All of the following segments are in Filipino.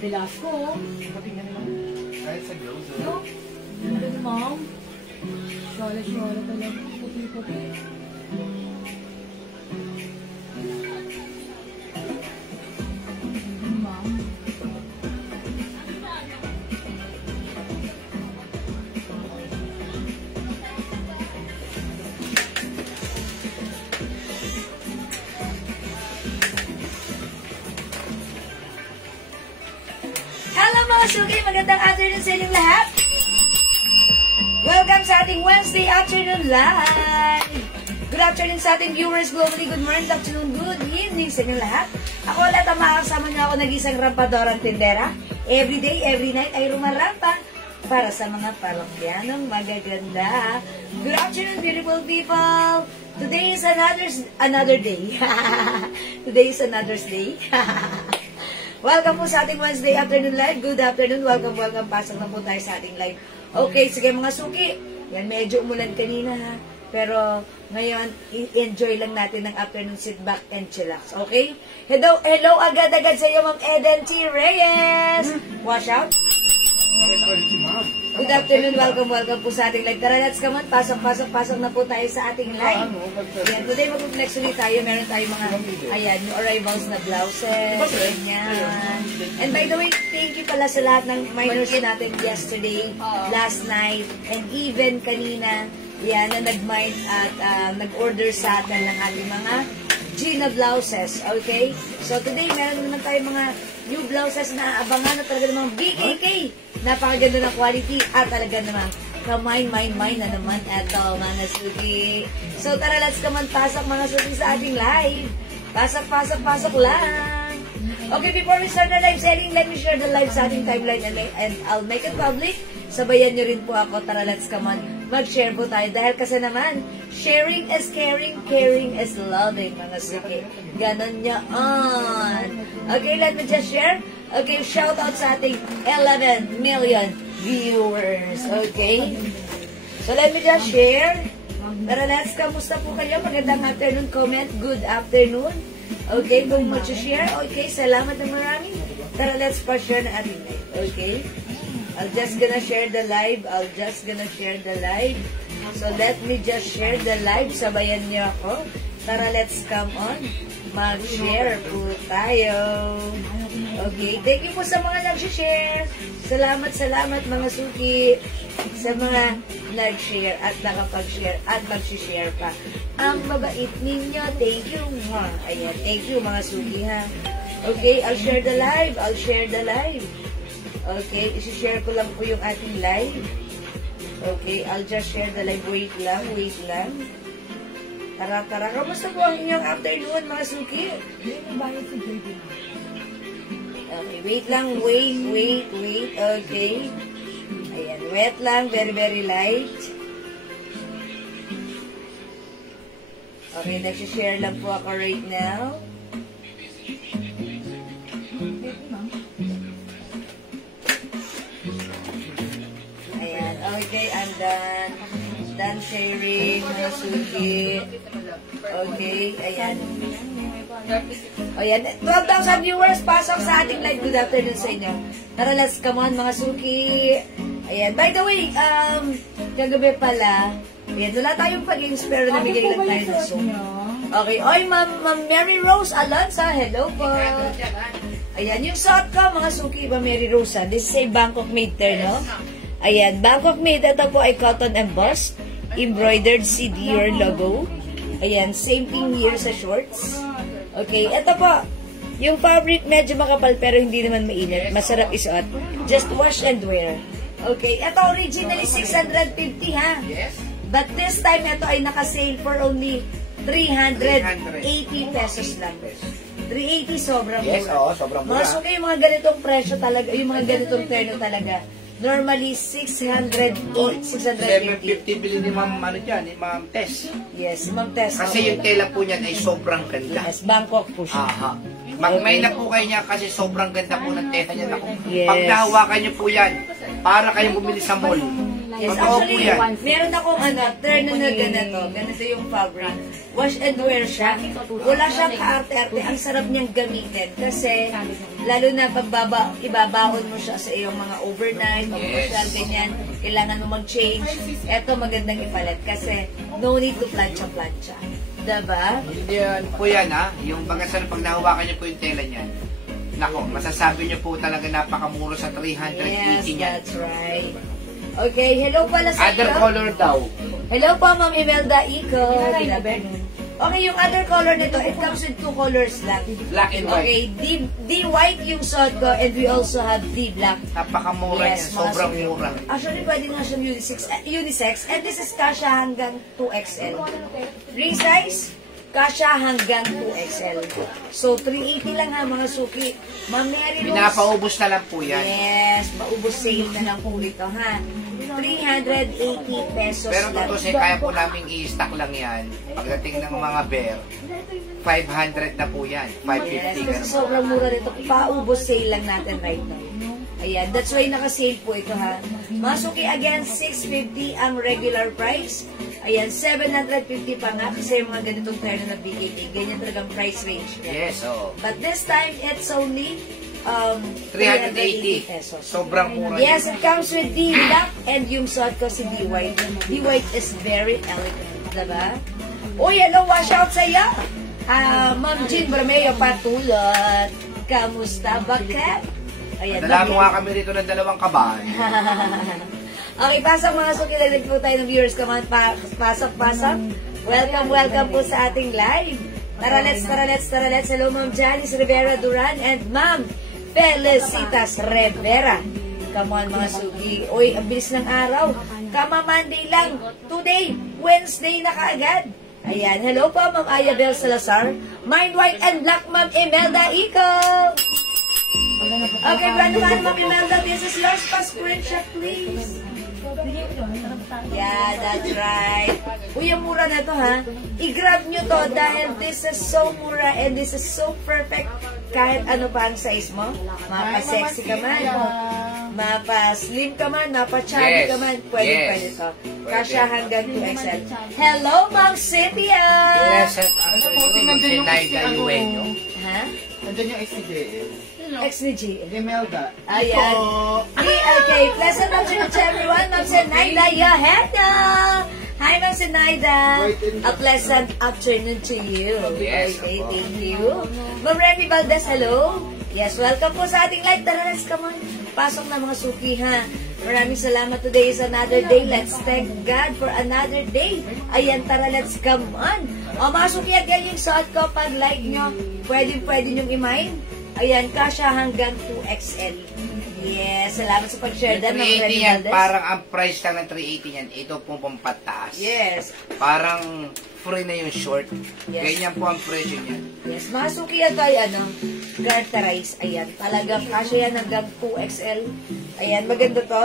Velasco. Pati nga naman. Kahit sa glows. No? Ano na, ma'am? Shola talaga. Puti-puti. Hello mga sugi! Magandang afternoon sa inyong lahat! Welcome sa ating Wednesday afternoon live! Good afternoon sa ating viewers globally. Good morning, good afternoon, good evening sa inyong lahat. Ako ulit ang makakasama niyo ako nag-isang rampadorang tindera. Every day, every night ay rumarampa para sa mga parokyanong magaganda. Good afternoon, beautiful people! Today is another day. Today is another's day. Welcome po sa ating Wednesday afternoon live. Good afternoon. Welcome. Pasok na po tayo sa ating live. Okay, sige mga suki. Yan, medyo umulan kanina ha. Pero ngayon, enjoy lang natin ng afternoon sit back and chillax. Okay? Hello agad-agad sa iyo, Ma'am Eden T. Reyes. Wash out. Good afternoon. Welcome po sa ating live. Tara, let's come on. Pasok na po tayo sa ating live. Yan, today mag-flex ulit tayo. Meron tayong mga, ayan, new arrivals na blouses. Ganyan. And by the way, thank you pala sa lahat ng minors natin yesterday, last night, and even kanina, yan, na nag-mind at nag-order sa atin ng ating mga Gina blouses. Okay? So today, meron naman tayong mga new blouses na abangan na talaga namang BKK. Napakaganda ng quality at talaga namang kamay-mine na naman eto mga suki. So tara, let's come on, pasok mga suki sa ating live. Pasok lang. Okay, before we start the live selling, let me share the live sa ating timeline and I'll make it public. Sabayan nyo rin po ako. Tara, let's come on. Mag-share po tayo. Dahil kasi naman, sharing is caring, caring is loving, mga suki. Ganon nyo on. Okay, let me just share. Okay, shout out sa ating 11 million viewers. Okay? So, let me just share. Tara, let's, kamusta po kayo? Magandang afternoon. Comment, good afternoon. Okay, kung mag-share. Okay, salamat na marami. Tara, let's pa-share na ating live. Okay? I'm just gonna share the live. So, let me just share the live. Sabayan niyo ako. Tara, let's come on. Mag-share po tayo. Okay. Thank you po sa mga nag-share. Salamat mga suki. Sa mga nag-share at nakapag-share at mag-share pa. Ang mabait ninyo. Thank you. Ayan. Thank you mga suki ha. Okay. I'll share the live. Okay, isi-share ko lang po yung ating live. Okay, I'll just share the live. Wait lang. Tara. Kamusta po ang inyong afternoon, mga suki? Okay, wait lang. Okay. Ayan, wet lang. Very, very light. Okay, nag-share lang po ako right now. Okay, I'm done. Done sharing, mga suki. Okay, ayan. Ayan, 12,000 viewers, pasok sa ating live. Good afternoon sa inyo. Tara, let's come on, mga suki. Ayan, by the way, kagabi pala, ayan, wala tayong pag-games, pero namigay lang tayo ng Zoom. Okay, oy, Ma'am Mary Rose Alonza, hello po. Ayan, yung suot ko, mga suki, Ma'am Mary Rose, this is a Bangkok made there, no? Ayan, Bangkok made. Ito po ay cotton embossed, embroidered CDR logo. Ayan, same thing here sa shorts. Okay, ito po, yung fabric medyo makapal pero hindi naman mainit. Masarap isuot. Just wash and wear. Okay, ito originally 650 ha. But this time, ito ay naka-sale for only 380 pesos lang. 380, sobrang mura. Yes, oo, sobrang mura. Mga suki, yung mga ganitong presyo talaga, yung mga ganitong terno talaga. Normally, 650. 750 bilhin ni Ma'am, ni Ma'am Tess. Yes, Ma'am Tess. Kasi yung tela po niyan ay sobrang ganda. Yes, Bangkok po siya. Aha. Magmay na po kayo niya kasi sobrang ganda po ng tela niya. Yes. Pag nahawakan niyo po yan, para kayong bumili sa mall. Yes, Totoo po actually, yan. meron akong turn na ganito. Ganito yung fabric. Wash and wear siya. Wala siyang kaarte-arte. Ang sarap niyang gamitin. Kasi, lalo na pag ibabaon mo siya sa iyong mga overnight, pag-social, ganyan, kailangan mo mag-change. Ito, magandang ipalit. Kasi, no need to plancha-plancha. Diba? Hindi yan po yan ha. Yung bagasal, pag nahawakan niyo po yung tela niyan, nako, masasabi niyo po talaga napakamura sa 380 Yes, niyan. that's right. Okay, hello pala sa Other iyo. color daw. Hello po, Ma'am Imelda Iko. Okay, yung other color nito, it comes with 2 colors lang. Black and white. Okay, the white yung suot ko and we also have the black. Napakamura Yes, niya. Sobrang mga mura. Actually, pwede nga siyang unisex. And this is kasha hanggang 2XL. Ring size, kasha hanggang 2XL. So, 380 lang ha, mga suki. Ma'am Mary Rose. Pinapaubos na lang po yan. Yes, maubos sale na lang po ito ha. 380 pesos Pero lang. totoo kaya po namin i-stock lang yan. Pagdating ng mga bear, 500 na po yan. 550 Yes, kasi ganun. sobrang mura nito. Paubos sale lang natin right now. Ayan, that's why naka-sale po ito ha. Masuki again, 650 ang regular price. Ayan, 750 pa nga kasi yung mga ganitong terno na BKT. Ganyan talagang price range niya. Yes, oo. But this time, it's only 380 pesos. Sobrang mura. Yes, it comes with the black and yung suot ko si D White. D White is very elegant, diba? Uy, hello, wash out sa iyo. Ma'am Jean Bermeo Patulot. Kamusta ba, Kat? Ayan, Dala mo nga kami rito ng 2 kaban. Okay, pasok mga suki. Lagdag po tayo ng viewers. Come on, pasok. Welcome po sa ating live. Tara, let's. Hello, Ma'am Janice Rivera Duran and Ma'am Felicitas Rivera. Come on, mga suki. Uy, ang bilis ng araw. Kama Monday lang. Today, Wednesday na kaagad. Ayan. Hello po, Ma'am Ayabel Salazar. Mind White and Black, Ma'am Imelda Iko. Okay, brand naman, Ma'am Imelda. This is yours. Pa-screenshot, please. Yeah, that's right. Uy, ang mura na to ha. I-grab nyo to dahil this is so mura and this is so perfect. Kahit ano pa ang size mo. Mapa-sexy ka man. Mapa-slim ka man. Mapa-chubby ka man. Pwede to. Kasya hanggang 2XL. Hello, Ma'am Cynthia! Yes, at si Naida Yueño. Ha? Nandun yung XCJL. Ex ni G. Imelda. Ayan. Okay, pleasant afternoon to everyone. Ma'am Zenaida Yahena. Hi, Ma'am Zenaida. A pleasant afternoon to you. Yes, Okay, opo. thank you. Ma'am Remy Valdez, hello. Yes, welcome po sa ating live. Tara, let's come on. Pasok na mga suki, ha. Maraming salamat. Today is another day. Let's thank God for another day. Ayan, tara, let's come on. O, mga suki, again, yung suot ko, pag like nyo, pwede nyong i-mine. Ayan, kasya hanggang 2XL. Yes, salamat sa pag-share Yung dan. 380 yan, parang ang price lang ng 380 yan, ito pong pampataas. Yes. Parang free na yung short. Yes. Ganyan po ang presyo niyan. Yes, mga suki yan tayo, garterize. Ayan, talaga, kasya yan hanggang 2XL. Ayan, maganda to.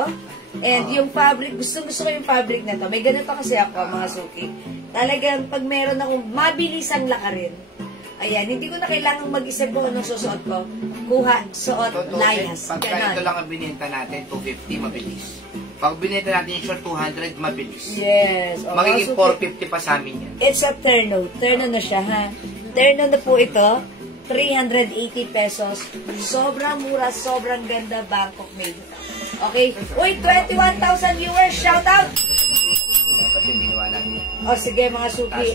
And yung fabric, gusto ko yung fabric na to. May ganito kasi ako, mga suki. Talagang, pag meron akong mabilisang lakarin, ayan, hindi ko na kailangang mag-isip kung anong susuot ko. Kuha, suot, layas. Pagka ito Ganon. lang ang bininta natin, 250, mabilis. Pag bininta natin yung short 200, mabilis. Yes. O, Magiging mga suki, 450 pa sa amin yan. it's a terno. Terno na siya, ha? Terno na po ito. 380 pesos. Sobrang mura, sobrang ganda, Bangkok made. Okay? Uy, 21,000 viewers. Shout out! Dapat yung ginawa natin. O, sige, mga suki.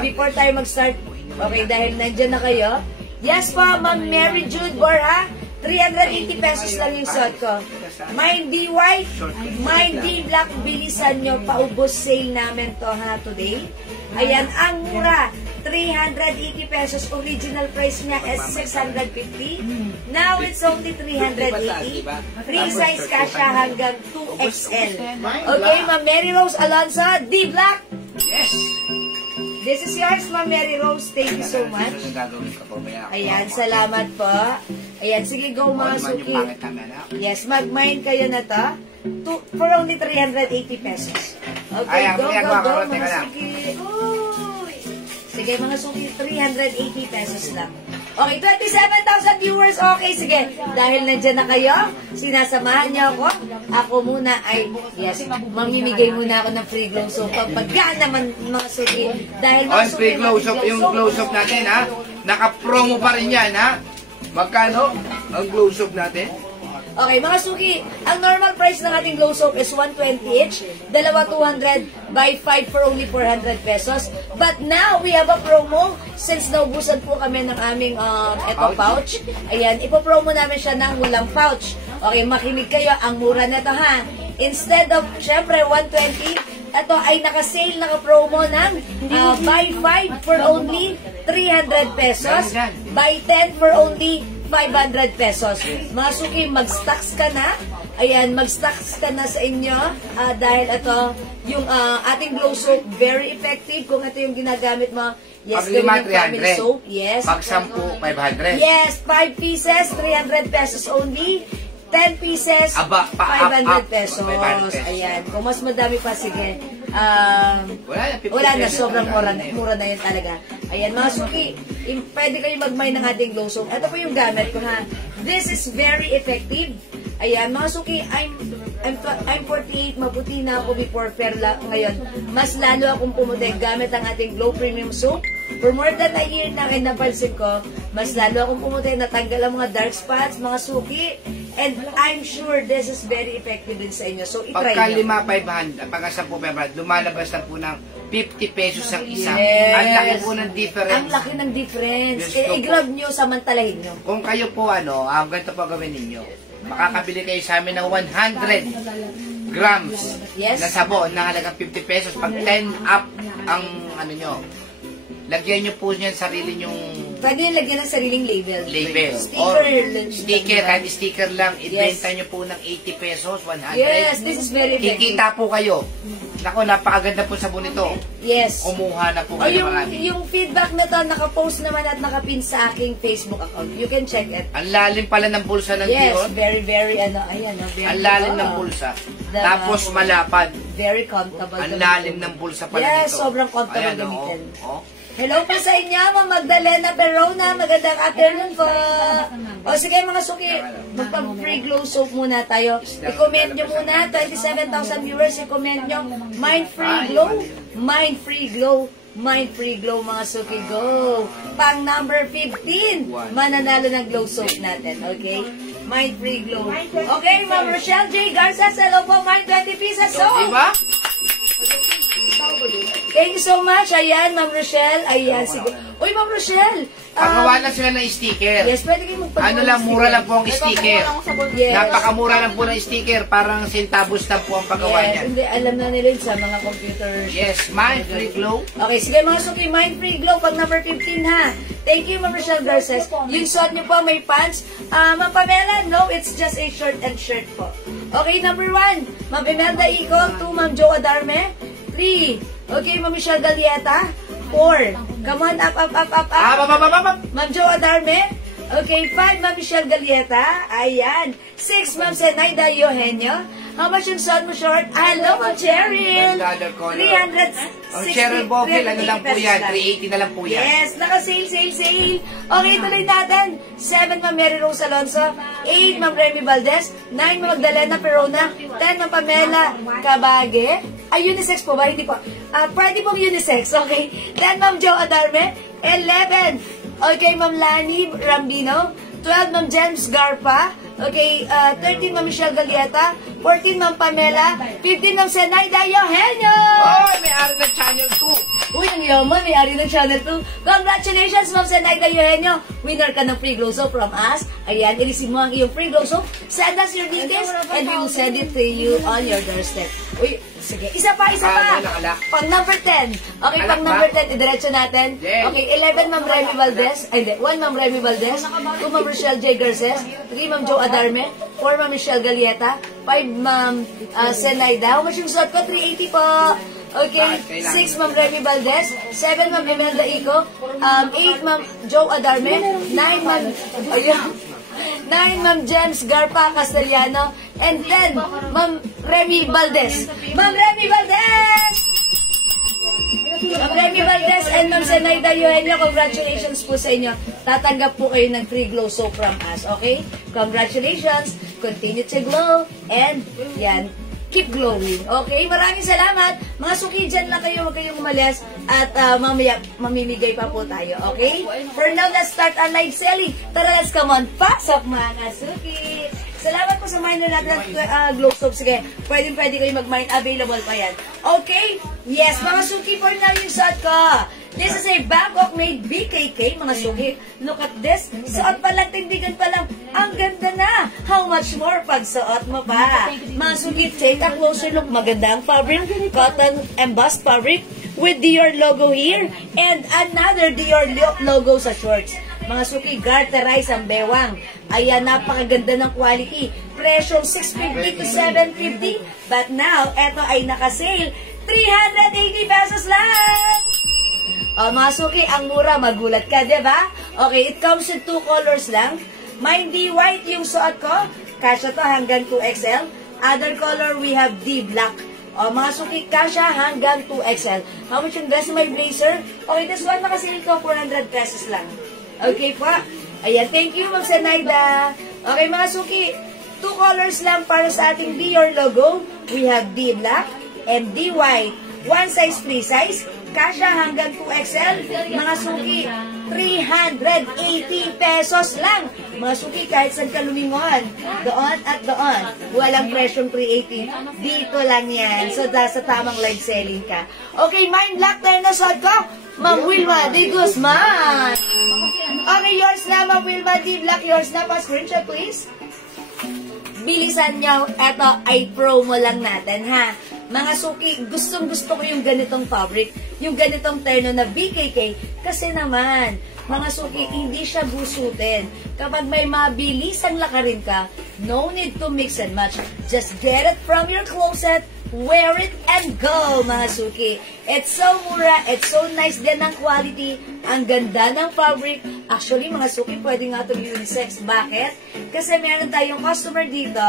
Before tayo mag-start, okay, dahil nandyan na kayo. Yes po, Ma'am Mary Jude Borja. 380 pesos lang yung suot ko. Mine D white, mine D black, bilisan nyo, paubos sale namin to ha today. Ayan, ang mura, 380 pesos, original price niya is 650. Now it's only 380. Free size kasha hanggang 2XL. Okay, Ma'am Mary Rose Alonso, D black. Yes! This is yours, Ma'am Mary Rose. Thank you so much. Yung gagawin ko po, maya ako. Ayan, salamat po. Ayan, sige, go mga Naman yung suki. pangit namin, ha? Yes, mag-mine kayo na to. For only 380 pesos. Okay, Ay, go, ang go, go, pinagkakaroon, mga teka lang. suki. Uy. Sige, mga suki, 380 pesos lang. Okay, 27,000 viewers. Okay, sige. Dahil nandiyan na kayo, sinasamahan niyo ako. Ako muna ay, yes, mamimigay muna ako ng free glow soap. Pagkaan naman mga suki. Dahil mga suki, free glow soap, yung glow soap natin, ha? Naka-promo pa rin yan, ha? Magkano ang glow soap natin? Okay, mga suki, ang normal price ng ating glow soap is 120 each. Dalawa 200, buy 5 for only 400 pesos. But now, we have a promo. Since naubusan po kami ng aming eto pouch. Ayan, ipopromo namin siya ng walang pouch. Okay, makinig kayo. Ang mura nito ha. Instead of, syempre, 120, ito ay naka-sale, naka-promo ng buy 5 for only 300 pesos. Buy 10 for only 500 pesos. Mga suki, mag-stocks ka na. Ayan, mag-stocks ka na sa inyo. Dahil ito, yung ating glow soap, very effective. Kung ito yung ginagamit mo, yes, gawin yung family soap. Yes. Pag 10, 500. Yes, 5 pieces, 300 pesos only. 10 pieces, 500 pesos. Ayan, kung mas madami pa, sige. Wala na, sobrang mura na yun talaga. Ayan, mga suki, pwede kayo mag-buy ng ating glow soap. Ito po yung gamit ko ha. This is very effective. Ayan, mga suki, I'm 48, maputi na ako before fair ngayon. Mas lalo akong pumuti gamit ang ating Glow Premium Soap. For more than a year na ay napansin ko, mas lalo akong pumuti, natanggal ang mga dark spots, mga suki. And I'm sure this is very effective din sa inyo. So, itry pagka nyo. 500, pagka 10, 500, lumalabas na po ng 50 pesos ang isa. Yes. Ang laki po ng difference. Ang laki ng difference. Yes, I-grab nyo, samantalahin nyo. Kung kayo po, ganito po gawin ninyo. Makakabili kayo sa amin ng 100 grams na sabon na halagang 50 pesos. Pag 10 up ang nyo, lagyan nyo po niyan sarili nyong pwede nyo lagyan ng sariling label. Sticker, kahit sticker lang, ibenta nyo po ng 80 pesos, 100. Yes, this is very effective. Kikita po kayo. Nako, napakaganda po sabon ito. Yes. Kumuha na po kayo marami. Yung feedback na to, nakapost naman at nakapin sa aking Facebook account. You can check it. Ang lalim pala ng bulsa ng Yes, Dior. very, ayan. Very, ang lalim ng bulsa. Tapos malapad. Very comfortable. Ang lalim ng bulsa pala nito. Yes, nito. sobrang comfortable gamitin. Oh. Hello po sa inyo, Ma'am Magdalena Perona. Magandang afternoon po. O sige mga suki, magpa-free glow soap muna tayo. I-comment nyo muna, 27,000 viewers, i-comment nyo, mind free glow, mind free glow, mind free glow mga suki, go. Pang number 15, mananalo ng glow soap natin, okay? Mind free glow. Okay, Ma'am Rochelle J. Garces, hello po, mind 20 pieces soap. Diba? Thank you so much. Ayan, Ma'am Rochelle. Ayan, sige. Uy, Ma'am Rochelle. Pagawa lang sila ng sticker. Yes, pwede kayo magpagawa lang, mura lang po ang sticker. Yes. Napakamura lang po ng sticker. Parang centavos lang po ang paggawa niya. Hindi, alam na nila yun sa mga computers. Yes, Mind Free Glow. Okay, sige mga suki, Mind Free Glow, pag number 15 ha. Thank you, Ma'am Rochelle Garces. Yung suot niyo po, may pants. Ma'am Pamela, no, it's just a short and shirt po. Okay, number 1, Ma'am Imelda Icol. 2, Ma'am Jo Adarme. 3, okay, Ma'am Michelle Galieta. 4, come on, up. Ma'am Jo Adarme. Okay, 5, Ma'am Michelle Galieta. Ayan. 6, Ma'am Zenaida Eugenio. How much yung son mo short? Hello, Ma'am Cheryl. 360. Ang Cheryl Bofil, ano lang po yan? 380 na lang po yan. Yes, naka-sale. Okay, tuloy natin. 7, Ma'am Mary Rose Alonso. 8, Ma'am Remy Valdez. 9, Ma'am Magdalena Perona. 10, Ma'am Pamela Cabage. Ay, unisex po ba? Hindi po. Pwede pong unisex, okay. 10, Ma'am Jo Adarme. 11, okay, Ma'am Lani Rambino. 12, Ma'am James Garpa. Okay, 13, Ma'am Michelle Galieta. 14, Ma'am Pamela. 15, Ma'am Zenaida Eugenio. Oh, may-ari ng Channel 2. Uy, ang yaman, may-ari ng Channel 2. Congratulations, Ma'am Zenaida Eugenio. Winner ka ng free glow soap from us. Ayan, i-receive mo ang iyong free glow soap. Send us your details and we will send it to you on your doorstep. Uy, sige. Isa pa. Pang number 10. Okay, pang number 10, idiretso natin. Okay, 11, Ma'am Remy Valdez. Ay, 1, Ma'am Remy Valdez. 2, Ma'am Rochelle J. Garces. 3, Ma'am Jo Adarme. 4, Ma'am Michelle Galieta. 5, Ma'am Zenaida. How much yung suot ko? 380 po. Okay, 6, Ma'am Remy Valdez. 7, Ma'am Imelda Ico. 8, Ma'am Jo Adarme. 9, Ma'am... Ayun. 9, Ma'am James Garpa Castellano. And 10, Ma'am Remy Valdez. Ma'am Remy Valdez! Ma'am Remy Valdez and Ma'am Zenaida Eugenio, congratulations po sa inyo. tatanggap po kayo ng free glow soap from us, okay? Congratulations! Continue to glow and yan, keep glowing. Okay? Maraming salamat. Mga suki, dyan lang kayo. Huwag kayong umalis. At mamaya, mamimigay pa po tayo. Okay? For now, let's start our live selling. Tara, let's come on. Pasok mga suki. Salamat po sa miner natin ng glow soap. Sige, pwede kayo mag-mine. Available pa yan. Okay? Yes, mga suki, for now yung suot ko. This is a Bangkok made BKK, mga suki. Look at this. Suot pa lang, tindigan pa lang. Ang ganda na. How much more pag suot mo pa? Mga suki, take a closer look. Maganda ang fabric. Cotton embossed fabric with Dior logo here. And another Dior logo sa shorts. Mga suki, garterize ang bewang. Ayan, napakaganda ng quality. Presyong 650 to 750. But now, eto ay nakasale. 380 pesos lang! Mga suki, ang mura, magulat ka, diba? Okay, it comes in 2 colors lang. Mine D white yung suot ko. Kasya to hanggang 2XL. Other color, we have D black. Mga suki, kasya hanggang 2XL. How much yung dress my blazer? Okay, this one nakasilip ko, 400 pesos lang. Okay po. Ayan, thank you, Ma'am Sanaida. Okay, mga suki, 2 colors lang para sa ating Dior logo. We have D black and D white. One size, free size. Kasya hanggang 2XL. Mga suki, 380 pesos lang. Mga suki, kahit saan ka lumingon. Doon at doon. Walang presyong 380. Dito lang yan. So, sa tamang live selling ka. Okay, mind lock tayo na suot ko. Ma'am Wilma de Guzman. Okay, yours na, Ma'am Wilma D. Black. Yours na pa. Screenshot, please. Bilisan nyo. Ito ay promo lang natin, ha? Mga suki, gustong-gusto ko yung ganitong fabric, yung ganitong terno na BKK, kasi naman, mga suki, hindi siya busutin. Kapag may mabilisang lakarin ka, no need to mix and match. Just get it from your closet, wear it, and go, mga suki. It's so mura, it's so nice din ang quality, ang ganda ng fabric. Actually, mga suki, pwede nga itong unisex. Bakit? Kasi meron tayong customer dito,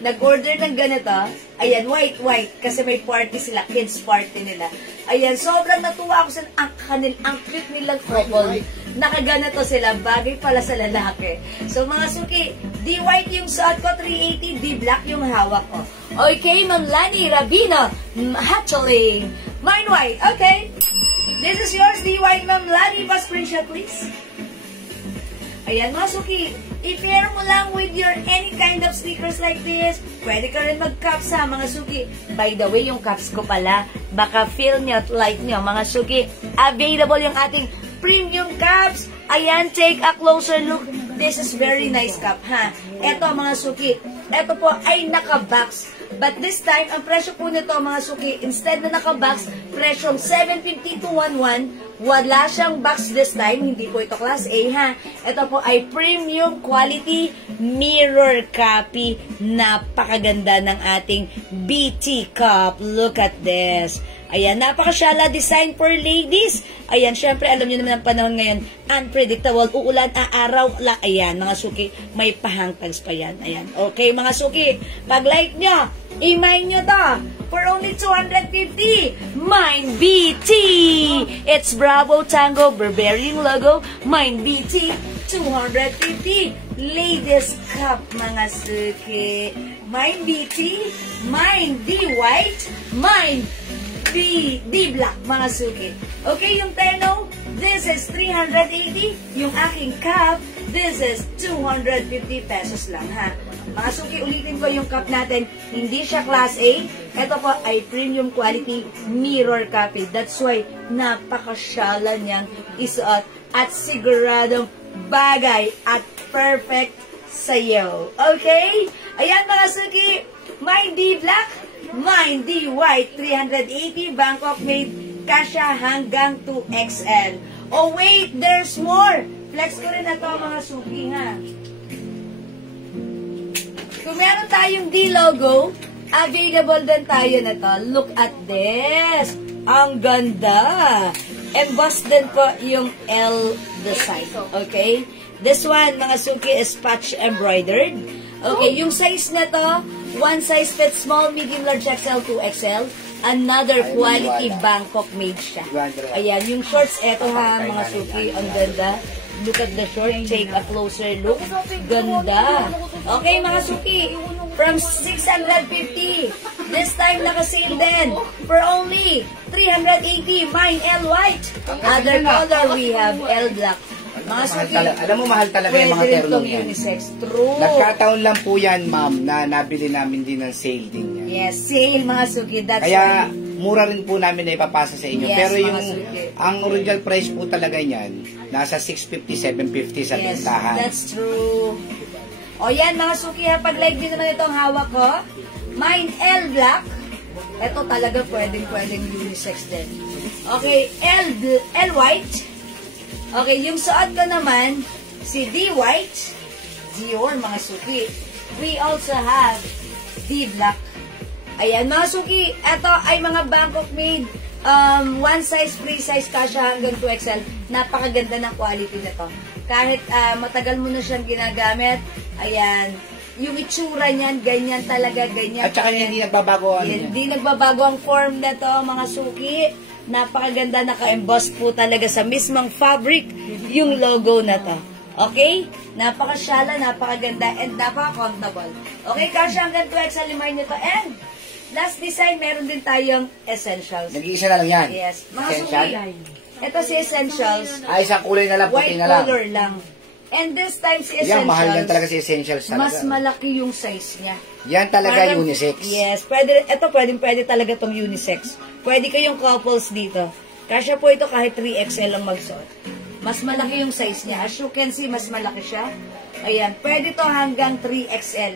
nag-order ng ganito, ayan, white, kasi may party sila, kids party nila. Ayan, sobrang natuwa ako sa ang cute nilang couple. Nakaganito sila, bagay pala sa lalaki. So, mga suki, D-white yung suot ko, 380, D-black yung hawak ko. Okay, Ma'am Lani Rabino, Hatchling. Mine white, okay. This is yours, D-white, Ma'am Lani. Pa-screenshot, please. Ayan, mga suki, i-pair mo lang with your any kind of sneakers like this. Pwede ka rin mag-cups, ha, mga suki. By the way, yung cups ko pala, baka feel nyo at like nyo, mga suki. Available yung ating premium cups. Ayan, take a closer look. This is very nice cup, ha. Eto, mga suki, eto po ay naka-box. But this time, ang presyo po nito, mga suki, instead na naka-box, presyong 750 to 11. Wala siyang box this time. Hindi po ito class A, ha. Ito po ay premium quality mirror copy. Napakaganda ng ating BT cup. Look at this. Ayan, napakasyala design for ladies. Ayan, syempre, alam nyo naman ang panahon ngayon, unpredictable, uulan, aaraw, ayan, mga suki, may pahangtags pa yan. Ayan, okay, mga suki, pag like nyo, i-mine nyo to, for only 250, Mine BT! It's Bravo Tango, Barbarian logo, Mine BT, 250, ladies cup, mga suki, Mine BT, Mine D white, Mine D black, mga suki. Okay, yung terno, this is 380. Yung aking cup, this is 250 pesos lang, ha. Mga suki, ulitin ko yung cup natin. Hindi siya class A. Ito po ay premium quality mirror copy. That's why napakasyala niyang isuot at siguradong bagay at perfect sa'yo. Okay? Ayan, mga suki, my D black, Mine D white, 380, Bangkok made, kasya hanggang 2XL. Oh wait, there's more. Flex ko rin na to, mga suki, ha. Kung meron tayong D logo, available din tayo na to. Look at this. Ang ganda. Embossed din po yung L design. Okay? This one, mga suki, is patch embroidered. Okay, yung size na to, one size fits small, medium, large, XL, 2XL. Another quality Bangkok made siya. Ayan, yung shorts, eto ha, mga suki, ang ganda. Look at the short. Take a closer look. Ganda. Okay, mga suki. From 650. This time naka-sale din. For only 380. Mine L white. Other color, we have L black. Mga suki. Alam mo, mahal talaga yung mga terlong yan. Unisex. True. Nagkataon lang po yan, ma'am, na nabili namin din ng sale din yan. Yes, sale mga suki. That's Kaya, right. mura rin po namin na ipapasa sa inyo. Yes, Pero mga yung, suki. ang original price po talaga niyan, nasa 650, 750 sa Yes, tindahan. that's true. O yan mga suki ha, pag-like din naman itong hawak ko. Mine L black. Ito talaga pwedeng unisex din. Okay, L white. Okay, yung suot ko naman, si D white. Dior mga suki. We also have D black. Ayan mga suki, ito ay mga Bangkok made. One size, free size, kasha hanggang 2XL. Napakaganda ng quality nito. Kahit matagal mo na siyang ginagamit, ayan, yung itsura niyan, ganyan talaga, ganyan. At saka hindi nagbabago. Hindi nagbabago ang form na to, mga suki. Napakaganda, naka-emboss po talaga sa mismong fabric yung logo na to. Okay? Napakasyala, napakaganda, and napaka-comfortable. Okay, kasha hanggang 2XL, limay nito. And last design, meron din tayong essentials. Nag-iisa na lang yan. Yes. Mga Essential. suki, ito si essentials. Ay, isang kulay na lang, puti White na lang. color lang. And this time si Yan, essentials. mahal yan talaga si essentials talaga. Mas malaki yung size niya. Yan talaga Parang- unisex. Yes. Pwede talaga tong unisex. Pwede kayong couples dito. Kasya po ito kahit 3XL lang magsuot. Mas malaki yung size niya. As you can see, mas malaki siya. Ayan. Pwede to hanggang 3XL.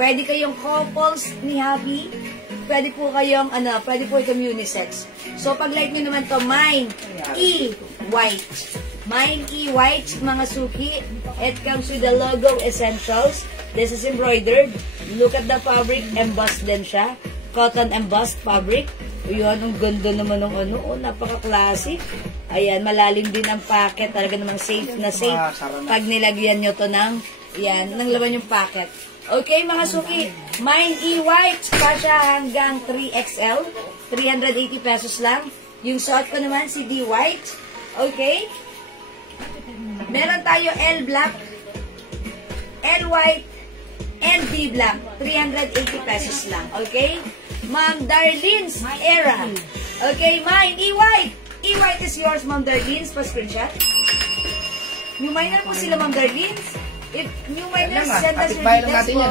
Pwede kayong couples ni Happy. Pwede po kayong, pwede po itong unisex. So, pag like nyo naman to, Mine E white. Mine E white, mga suki. It comes with the logo essentials. This is embroidered. Look at the fabric. Embossed din siya. Cotton embossed fabric. Yun, ang ganda naman ng napaka-classic. Ayan, malalim din ang packet. Talaga namang safe na safe. Pag nilagyan nyo to ng laman yung packet. Okay, mga suki. Mine E white. Kasha hanggang 3XL. 380 pesos lang. Yung suot ko naman, si D white. Okay. Meron tayo L black, L white, and D black. 380 pesos lang. Okay? Ma'am Darlene's era. Okay, mine, E white. E white is yours, Ma'am Darlene's. Pa-screenshot. New miner po sila, Ma'am Darlene's. If new miners, send us your details po.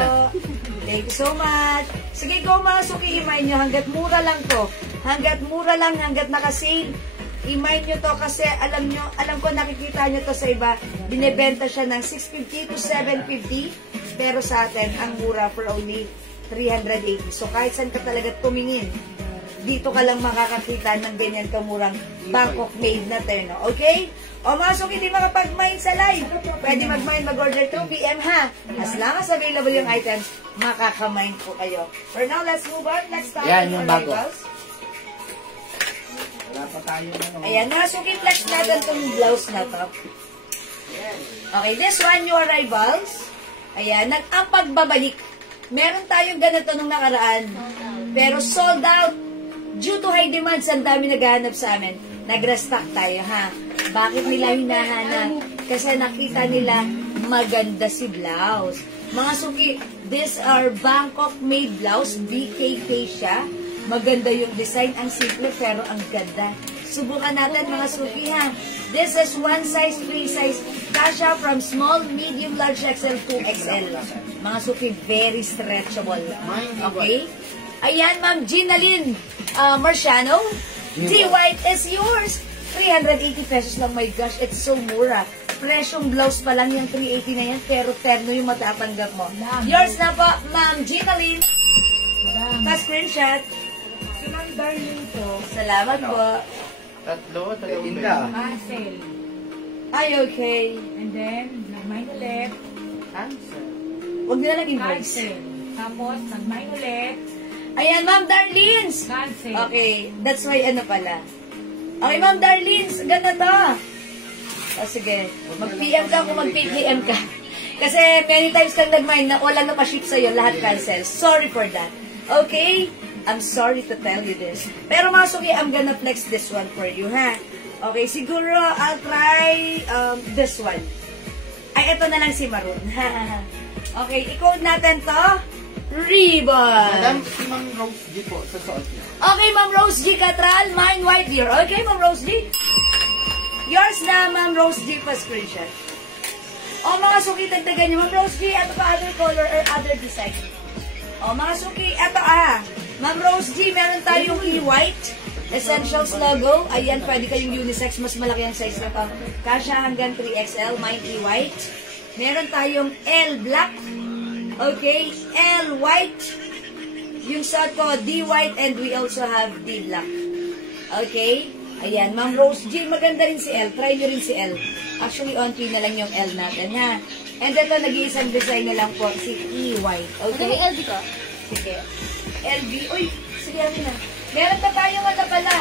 Thank you so much. Sige, go mga suki, i-mine nyo. Hanggat mura lang to. Hanggat mura lang, hanggat naka-sale. I-mine nyo to kasi alam ko nakikita nyo to sa iba, binibenta siya ng 650 to 750, pero sa atin, ang mura for only 380. So kahit saan ka talaga tumingin, dito ka lang makakakita ng ganyan kamurang Bangkok made na terno. Okay? O mga suki, hindi makapag-mine sa live. Pwede mag-mine, mag-order 2 PM ha. As long as available yung items, makaka-mine po kayo. For now, let's move on. Let's start Yan, yung with bago. arrivals. Wala pa tayo Ayan, nasuki flex natin itong blouse na to. Okay, this one, new arrivals. Ayan, ang pagbabalik. Meron tayong ganito nung nakaraan, pero sold out. Due to high demand, ang dami naghahanap sa amin. Nag-restock tayo, ha? Bakit nila hinahanap? Kasi nakita nila maganda si blouse. Mga suki, these are Bangkok made blouse, BKK siya. Maganda yung design, ang simple pero ang ganda. Subukan natin mga suki ha. This is one size, free size. Kasha from small, medium, large XL to XL. Mga suki, very stretchable. Okay? Ayan, Ma'am Ginalyn Marciano. D-White is yours. 380 pesos lang. My gosh, it's so mura. Presyong blouse pa lang yung 380 na yan, pero terno yung matatanggap mo. Yours na po, Ma'am Ginalyn. Pa-screenshot. Ma'am Darlene to. Salamat po. Tatlo, taga-inda. Cancel. Ay, okay. And then, nag-mine ulit. Huwag nila lang invoice. Cancel. Tapos, nag-mine ulit. Ayan, Ma'am Darlene's. Cancel. Okay, that's why ano pala. Okay, Ma'am Darlene's, ganda to. O sige, mag-PM ka kung mag-PPM ka. Kasi many times kang nag-mine na wala na pa-ship sa'yo, lahat cancel. Sorry for that. Okay? I'm sorry to tell you this. Pero mga suki, I'm gonna flex this one for you, ha? Okay, siguro I'll try this one. Ay, ito na lang si Maroon. Okay, i-code natin to. Ribbon. Madam, si Ma'am Rose G po, sa suot niya. Okay, Ma'am Rose G Catral, mine white dear. Okay, Ma'am Rose G. Yours na, Ma'am Rose G pa screenshot. O, mga suki, tagdagan niyo. Ma'am Rose G, ito pa other color or other design. O, mga suki, ito Ma'am Rose G, meron tayong e-white. Essentials logo. Ayan, pwede kayong unisex. Mas malaki ang size na to. Kasha hanggang 3XL. Mine e-white. Meron tayong L black. Okay, L white. Yung suot ko, D white, and we also have D black. Okay? Ayan, Ma'am Rose G, maganda rin si L. Try nyo rin si L. Actually, onti na lang yung L natin, ha? And ito, nag-iisang design na lang po, si E white. Okay? Ano yung LB ko? Sige. LB. Uy, sige, amin na. Meron pa tayong ano pala.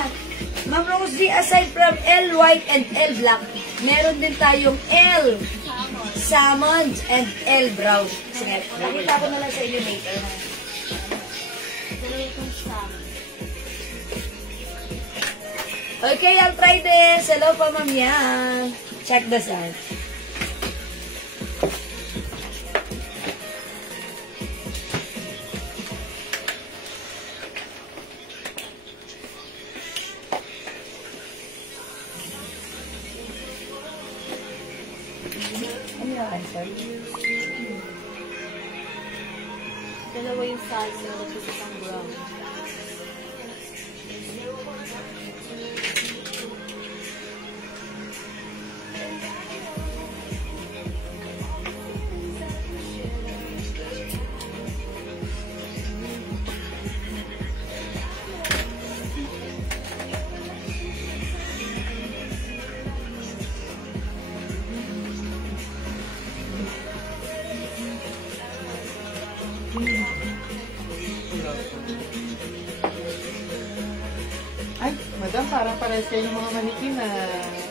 Ma'am Rose G, aside from L white and L black, meron din tayong L salmon and L brown. Sige, nakita ko na lang sa inyo later. Okay, I'll try this. Hello pa, Ma'am Yang. Check this out. Ano yung answer? Dalawa yung salsa, tapos isang brown. Ay, madam, parang pares kayo ng mga manikin na...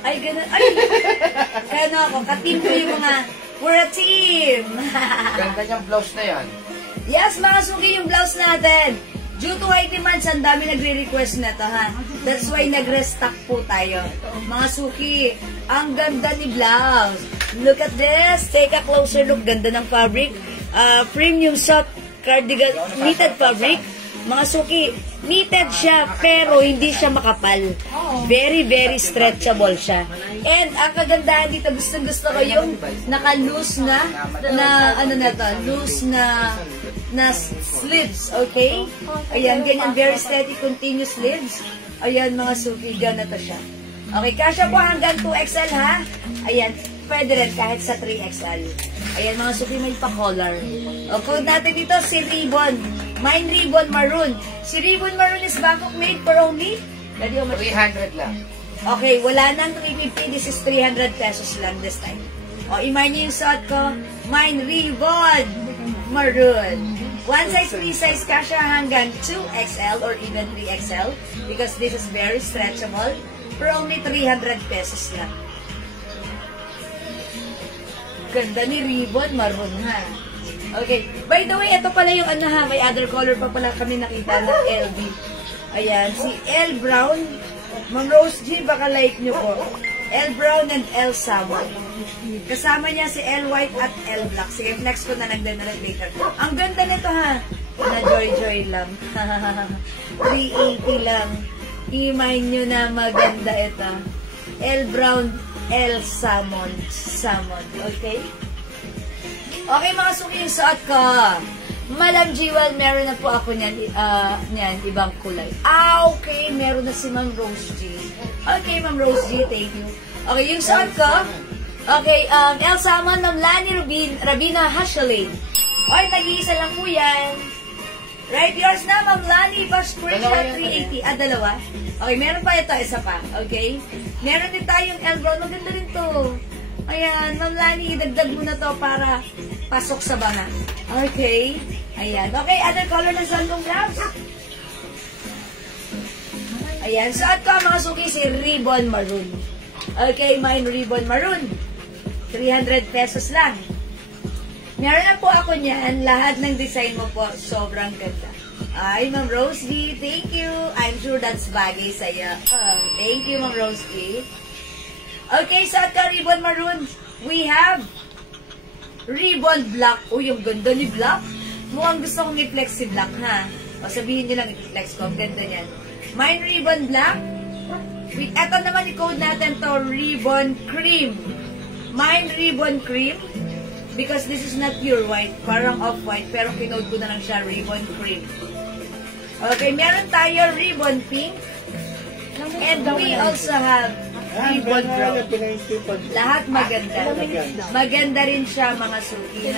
Ay, ganun. Ay! Kaya na ako, ka-team ko yung mga... We're a team! Ganda niyang blouse na yan. Yes, mga suki, yung blouse natin. Due to high demands, ang dami nagre-request na to, ha? That's why nag-restock po tayo. Mga suki, ang ganda ni blouse. Look at this. Take a closer look. Ganda ng fabric. Premium soft cardigan, knitted fabric. Mga suki, knitted siya, pero hindi siya makapal. Very, very stretchable siya. And ang kagandahan dito, gusto ko yung naka-loose na ano na to, loose na sleeves, okay? Ayan, ganyan, very steady, continuous sleeves. Ayan, mga suki, ganito siya. Okay, kasya po hanggang 2XL, ha? Ayan, pwede rin kahit sa 3XL. Ayan, mga suki, may pa-collar. O, code natin dito, si Ribbon. Mine Ribbon Maroon. Si Ribbon Maroon is Bangkok made for only 300 lang. Okay, wala nang 350. This is 300 pesos lang this time. O, imay niyo yung suot ko. Mine Ribbon Maroon. One size, 3 size kasha hanggang 2XL or even 3XL because this is very stretchable for only 300 pesos lang. Ganda ni Ribbon Maroon, ha? Okay. By the way, ito pala yung ano, ha? May other color pa pala kami nakita na LB. Ayan. Si L Brown. Ma'am Rose G, baka like nyo po. L Brown and L Salmon. Kasama niya si L White at L Black. Sige, next ko na lang din na later. Ang ganda nito, ha? Na joy-joy lang. 380 lang. Imay nyo na maganda ito. L Brown, L Salmon. Okay? Okay, mga suki, yung suot ko. Madam Jewel, meron na po ako niyan, ibang kulay. Okay, meron na si Ma'am Rose G. Okay, Ma'am Rose G, thank you. Okay, yung suot ko. Okay, El Salmon ng Lani Rabina Hashalade. Okay, tag-iisa lang po yan. Right, yours na, Ma'am Lani, Bash Screenshot 380. Dalawa? Okay, meron pa ito, isa pa. Okay? Meron din tayong L Brown. Maganda rin to. Ayan, Ma'am Lani, idagdag mo na to para pasok sa banga. Okay. Ayan. Okay, other color ng sandong blouse. Ayan. Suot ko mga suki si Ribbon Maroon. Okay, mine Ribbon Maroon. 300 pesos lang. Meron na po ako niyan. Lahat ng design mo po, sobrang ganda. Ay, Ma'am Rosie, thank you. I'm sure that's bagay sa'yo. Thank you, Ma'am Rosie. Okay, so at ka ribbon maroon, we have ribbon black. Uy, yung ganda ni Black. Mukhang gusto kong i-flex si Black, ha? O, sabihin nyo lang i-flex ko. Ang ganda niyan. Mine ribbon black. Eto naman i-code natin to, ribbon cream. Mine ribbon cream. Because this is not pure white. Parang off-white. Pero kinode ko na lang siya, ribbon cream. Okay, meron tayo ribbon pink. And we also have ribbon brown. Lahat maganda. Maganda rin siya, mga suki.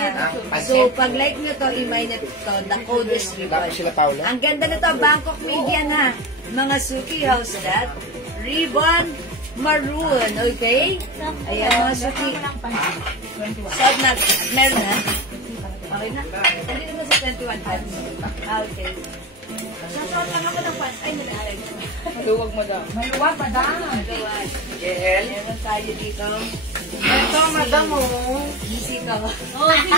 So, pag like nyo to, imay na to, the code is ribbon. Ang ganda na to, Bangkok Median, ha. Mga suki, how's that? Ribbon maroon, okay? Ayan, mga suki. So, meron na? Okay na? Hindi naman sa 21 pants. Okay. Sasawat lang ako ng pants. Ay, nalagay. Maluwag, madam. Maluwag, madam. Maluwag. JL? Meron tayo dito. Ito, madam, oh. Easy to. Oh, si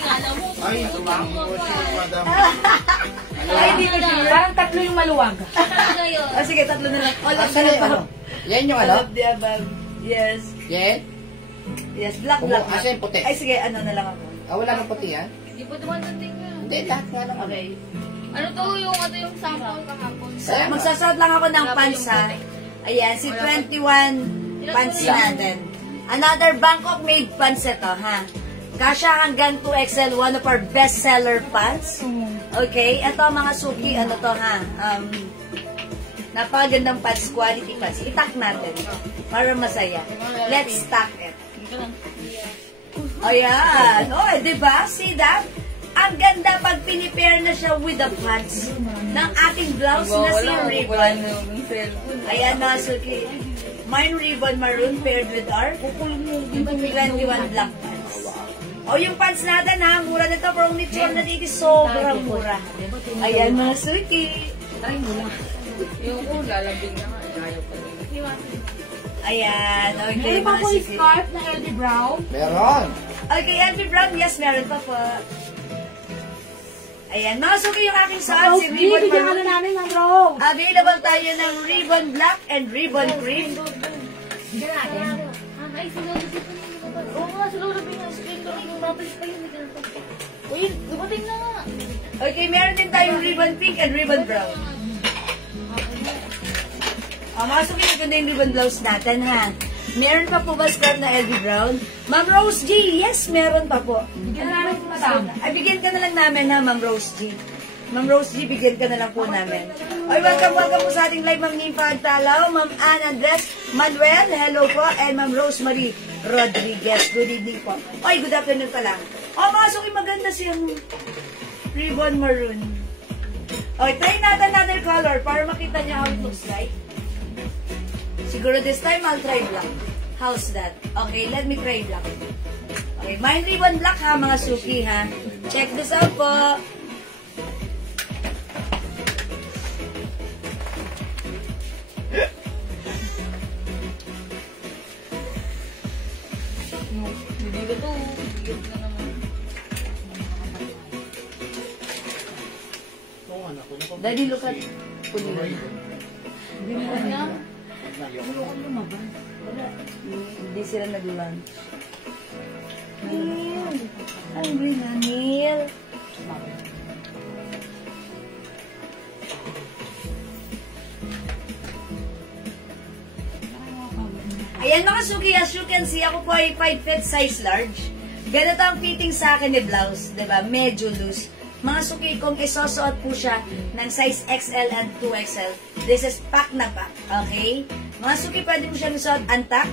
alam mo. Ay, tumango si madam. Ay, hindi ko sure. Parang tatlo yung maluwag. Ngayon. Oh, sige, tatlo na lang. All of Asan the yung ano? above. Yan yung All ano? of the above. Yes. Yan? Yes, black. Asa yung puti? Ay, sige, ano na lang ako. Wala nang puti, ha? Hindi pa dumadating nga. Hindi, lahat nga lang. Okay. Ano to yung sample kahapon? Magsasuot lang ako ng pants, ha? Ayan, si 21 pants natin. Another Bangkok made pants ito, ha? Kasha hanggang 2XL, one of our best-seller pants. Okay, ito mga suki, ano to, ha? Napakagandang pants, quality pants. Itak natin para masaya. Let's stack it. Ayan. O, diba? See that? Ang ganda pag pinipair na siya with the pants ng ating blouse na si ribbon. Ayan na, suki. Mine ribbon maroon paired with our 21 black pants. O, yung pants natin, ha? Mura na ito. Pero only 280. Sobrang mura. Ayan, mga suki. Ay, mula. Yung lalabing na nga. Ayaw pa rin. Ayan. Okay, Meron pa mga po yung suki. scarf na Eddie Brown. Meron. Okay, Elvie Brown, yes, meron pa po. Ayan, mga suki yung aking suot, si Rose, ribbon bigyan ka na maroon. namin ng Rose. Available tayo ng ribbon black and ribbon cream. Bigyan natin. Ay, sinulabing pa niya. Oo nga, sinulabing nga. Screen ko yung babalik pa yun. Uy, dumating na nga. Okay, meron din tayong ribbon pink and ribbon brown. Mga suki, maganda yung ribbon blouse natin, ha? Meron pa po ba skirt na Elvie Brown? Ma'am Rose G, yes, meron pa po. Bigyan na namin po, madam. Ay, bigyan ka na lang namin, ha, Ma'am Rose G. Ma'am Rose G, bigyan ka na lang po namin. Ay, welcome po sa ating live, Ma'am Nympha Agtalaw, Ma'am Ann Andres Manuel, hello po, and Ma'am Rosemary Rodriguez. Good evening po. Ay, good afternoon pala. Oh, mga suki, maganda siyang ribbon maroon. Okay, try natin another color para makita niya how it looks like. Siguro this time, I'll try black. How's that? Okay, let me try black. Okay, mine ribbon black, ha, mga suki, ha? Check this out po. Hindi ko to. Bigyan na naman. Daddy, look at Pulilan. Hindi sila nag-lunch. Neil! Hungry na, Neil! Ayan mga suki, as you can see, ako po ay 5 feet size large. Ganito ang fitting sa akin ni blouse, diba? Medyo loose. Mga suki, kung isusuot po siya ng size XL and 2XL, this is pack na pack, okay? Mga suki, pwede mo siya isuot antak.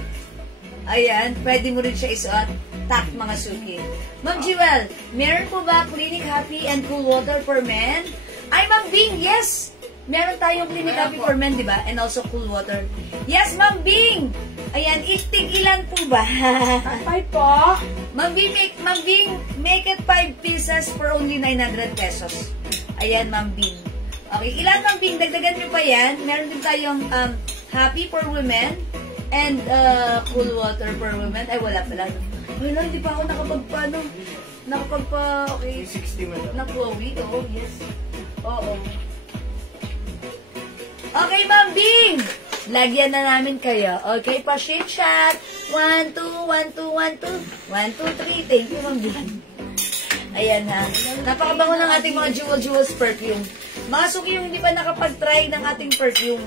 Ayan, pwede mo rin siya isuot tak, mga suki. Ma'am Jewel, meron po ba Clinic Happy and Cool Water for Men? Ay, Ma'am Bing, yes! Meron tayong Clinic Happy for Men, di ba? And also Cool Water. Yes, Ma'am Bing! Ayan, ilan po ba? 5 po. Ma'am Bing, make it 5 pieces for only 900 pesos. Ayan, Ma'am Bing. Okay, ilan, Ma'am Bing? Dagdagan nyo pa yan. Meron din tayong Happy for Women and Cool Water for Women. Ay, wala pala. Wala, hindi pa ako okay. 60 mo. Nakuwi, oh, yes. Oo. Okay, Ma'am Bing! Lagyan na namin kayo. Okay, pa-shake shot. 1, 2, 1, 2, 1, 2. 1, 2, 3. Thank you, Ma'am Bing. Ayan ha. Napakabango ng ating mga Jewels perfume. Mga suki yung hindi pa nakapag-try ng ating perfume.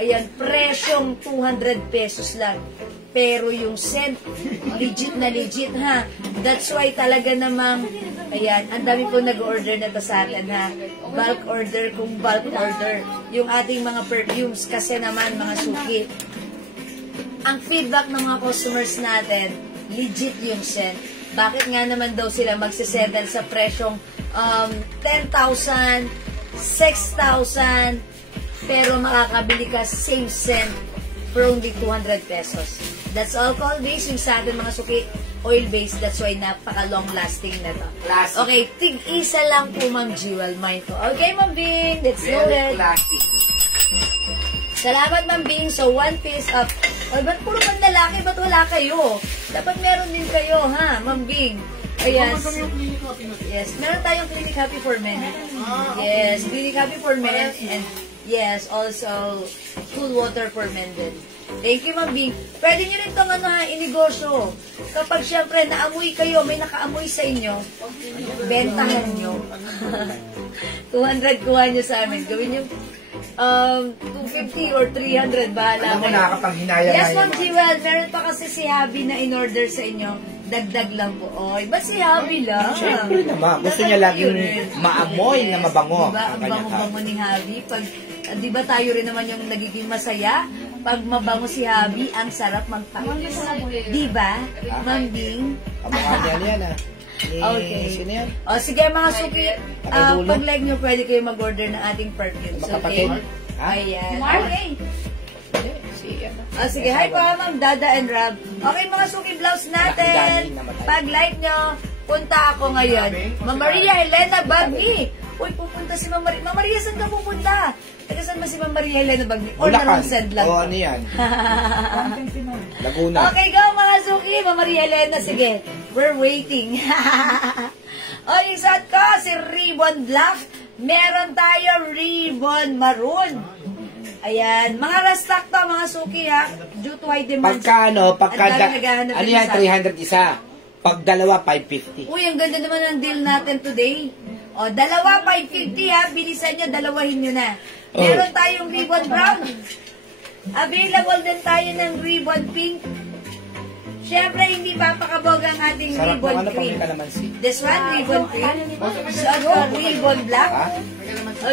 Ayan, presyong 200 pesos lang. Pero yung scent, legit na legit ha. That's why talaga namang, ayan, ang dami po nag-order na to sa atin ha. Bulk order kung bulk order. Yung ating mga perfumes kasi naman mga suki. Ang feedback ng mga customers natin, legit yung scent. Bakit nga naman daw sila magsisettle sa presyong 10,000, 6,000, pero makakabili ka same scent for only 200 pesos. That's alcohol-based yung sa atin mga suki, oil-based. That's why napaka-long lasting na to. Classic. Okay, tig-isa lang po Ma'am Jewel, mind ko. Okay, Ma'am Bing, let's do Very it. classic. Salamat, Ma'am Bing. So, one piece of... Oy, ba't puro man lalaki? Ba't wala kayo? Dapat meron din kayo, ha, Ma'am Bing? Ayan. Yes, meron tayong Clinic Happy for Men. Yes, Clinic Happy for Men. And yes, also Cool Water for Men din. Thank you, Ma'am Bing. Pwede nyo rin itong inegosyo. Kapag syempre naamoy kayo, may nakaamoy sa inyo, bentahan nyo. 200 kuha nyo sa amin. Gawin yung 250 or 300, bahala Alam mo, kayo. nakakapanghinaya Yes, nga Ma'am yun. Jewel, meron pa kasi si Habi na in-order sa inyo. Dagdag lang po. Oy, ba si Habi lang? Siyempre naman. Gusto niya laging maamoy na mabango. Diba? Ang bango-bango ni Habi. Pag, di ba tayo rin naman yung nagiging masaya? Pag mabango si Habi, ang sarap magpakis. Di ba, Ma'am Bing? Kamukha niya yan, ha? Okay. Sino yan? O, sige mga suki, Pakidulo. pag like nyo, pwede kayo mag-order ng ating perfumes. Okay? Magkapatid? Ha? Ayan. Okay. Sige, hi po, Ma'am Dada and Rob. Okay, mga suki blouse natin. Pag like nyo, punta ako ngayon. Ma'am Maria Helena Bagni. Uy, pupunta si Ma'am Maria. Ma'am Maria, saan ka pupunta? Taga saan ba si Ma'am Maria Helena Bagni? Or Bulacan. send lang? O, ano yan? Laguna. Okay, go mga suki. Ma'am Maria Helena, sige. We're waiting. O, yung suot ko, si Ribbon Black. Meron tayo Ribbon Maroon. Ayan. Mga restock to, mga suki ha. Due to high demand. Pagka Ang dami naghahanap ano din yan, sa- 300 isa. Pag dalawa, 550. Uy, ang ganda naman ng deal natin today. O, dalawa, 550 ha. Bilisan nyo, dalawahin nyo na. Meron tayong ribbon brown. Available din tayo ng ribbon pink. Siyempre, hindi papakabog ang ating Sarap ribbon ng ano pang cream. may kalamansi. This one, ribbon cream. So, ako, ribbon black. Ha?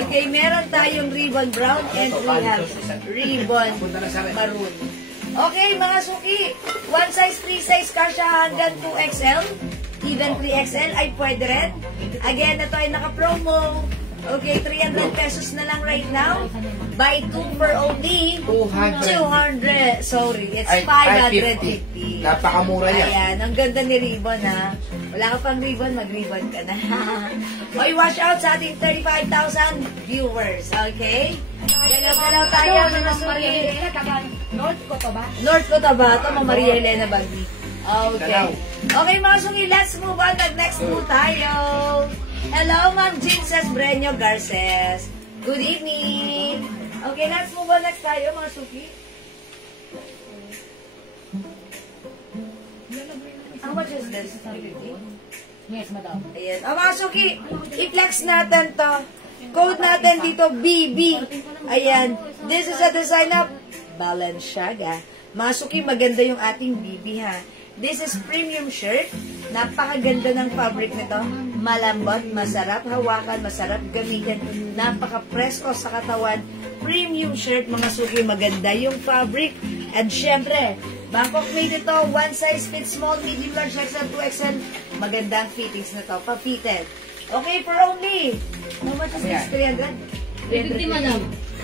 Okay, meron tayong ribbon brown and we have ribbon maroon. Okay, mga suki. One size, 3 size, kasha hanggang 2XL. Even 3XL ay pwede rin. Again, ito ay naka-promo. Okay, 300 pesos na lang right now. Buy 2 for only 200. Sorry, it's Ay, 550. Napakamura yan. Ayan, ang ganda ni Ribbon ha. Wala ka pang ribbon, mag-ribbon ka na. Oy, watch out sa ating 35,000 viewers, okay? Galaw-galaw tayo, mga suki. North ko to ba? North Cotabato, Ma'am Maria Elena Bagni. Okay. Okay, mga suki, let's move on. Next po tayo. Hello, Ma'am Jinxes Breño Garces. Good evening. Okay, let's move on. Next tayo, mga suki. How much is this? Yes, madam. Ayan. Mga suki, i-flex natin to. Code natin dito, BB. Ayan. This is a design of Balenciaga. Mga suki, maganda yung ating BB ha. This is premium shirt. Napakaganda ng fabric nito. Malambot, masarap hawakan, masarap gamitin. Napaka-presko sa katawan. Premium shirt, mga suki, maganda yung fabric. And syempre, Bangkok made ito. One size fits small, medium, large, XL, 2XL. Magandang fittings na to. Pa-fitted. Okay, for only. How much is this? 300? 350, madam.